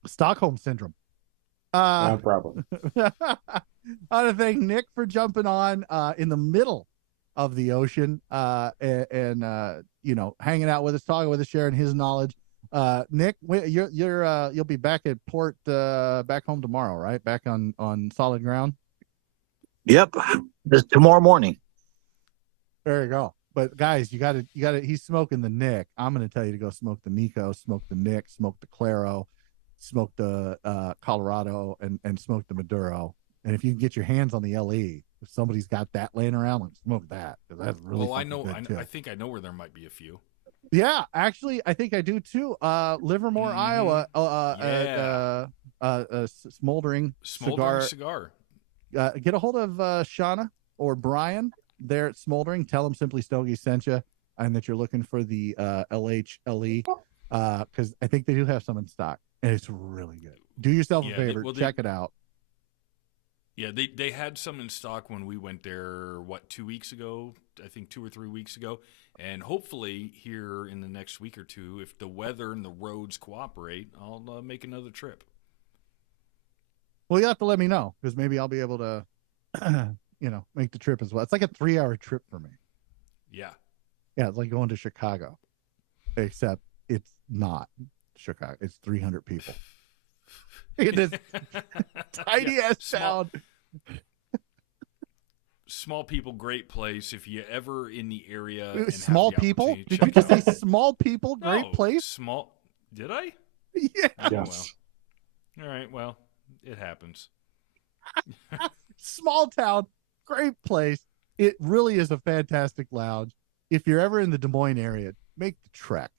Stockholm Syndrome. No problem. I want to thank Nick for jumping on in the middle of the ocean and hanging out with us, talking with us, sharing his knowledge. Nick, you'll be back at port back home tomorrow, right? Back on solid ground. Yep, it's tomorrow morning. There you go. But guys, you got to. He's smoking the Nick. I'm going to tell you to go smoke the Nico, smoke the Nick, smoke the Claro, smoke the Colorado, and smoke the Maduro. And if you can get your hands on the LE, if somebody's got that laying around, like smoke that, because that's really. Well, I think I know where there might be a few. Yeah, actually, I think I do too. Livermore, Iowa. Smoldering cigar. Get a hold of Shauna or Brian there at Smoldering. Tell them Simply Stogies sent you, and that you're looking for the LHLE, because I think they do have some in stock, and it's really good. Do yourself a favor, check it out. Yeah, they had some in stock when we went there, 2 weeks ago? I think 2 or 3 weeks ago. And hopefully here in the next week or two, if the weather and the roads cooperate, I'll make another trip. Well, you have to let me know, because maybe I'll be able to, make the trip as well. It's like a 3-hour trip for me. Yeah. Yeah, it's like going to Chicago, except it's not Chicago. It's 300 people. In this tiny ass town. Small people, great place. If you ever in the area. Small people? Did you just say small people, great place? Small. Did I? Yeah. Yes. Well. All right. Well, it happens. Small town, great place. It really is a fantastic lounge. If you're ever in the Des Moines area, make the trek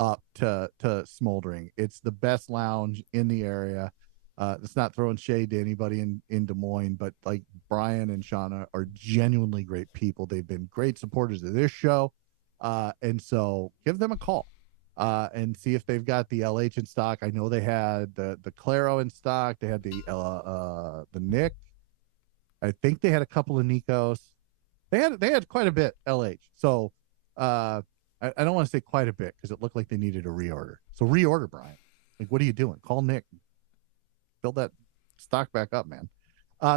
up to Smoldering. It's the best lounge in the area. It's not throwing shade to anybody in Des Moines, but like Brian and Shauna are genuinely great people. They've been great supporters of this show. And so give them a call and see if they've got the LH in stock. I know they had the Claro in stock. They had the Nick. I think they had a couple of Nikos. They had quite a bit LH. So I don't want to say quite a bit because it looked like they needed a reorder. So reorder, Brian. Like, what are you doing? Call Nick. Build that stock back up, man.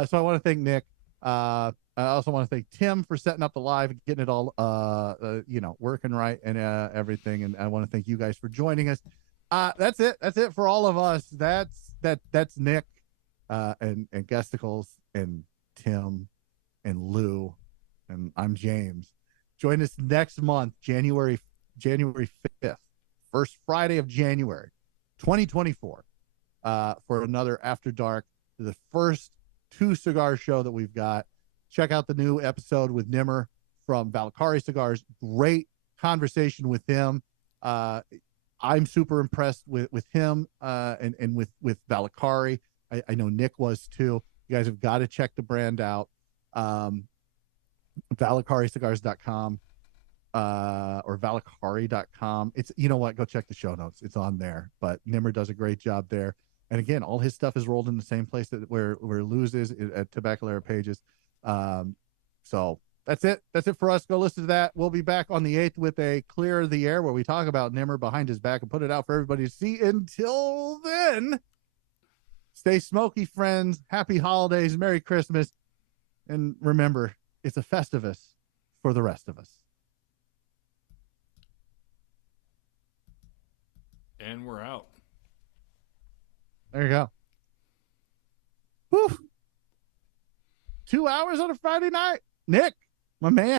So I want to thank Nick. I also want to thank Tim for setting up the live and getting it all, working right and everything. And I want to thank you guys for joining us. That's it. That's it for all of us. That's Nick, and Gesticles and Tim and Lou, and I'm James. Join us next month, January 5th, first Friday of January, 2024. For another After Dark, the first 2 cigar show that we've got. Check out the new episode with Nimmer from Valkyrie Cigars. Great conversation with him. I'm super impressed with him and with Valakari. I know Nick was too. You guys have got to check the brand out. ValakariCigars.com or Valakari.com. It's, you know what, go check the show notes. It's on there. But Nimmer does a great job there. And again, all his stuff is rolled in the same place that where Lou's is at Tabacalera Pages. So that's it. That's it for us. Go listen to that. We'll be back on the 8th with a Clear the Air where we talk about Nimmer behind his back and put it out for everybody to see. Until then, stay smoky, friends. Happy holidays. Merry Christmas. And remember, it's a Festivus for the rest of us. And we're out. There you go. Whew. 2 hours on a Friday night. Nick, my man.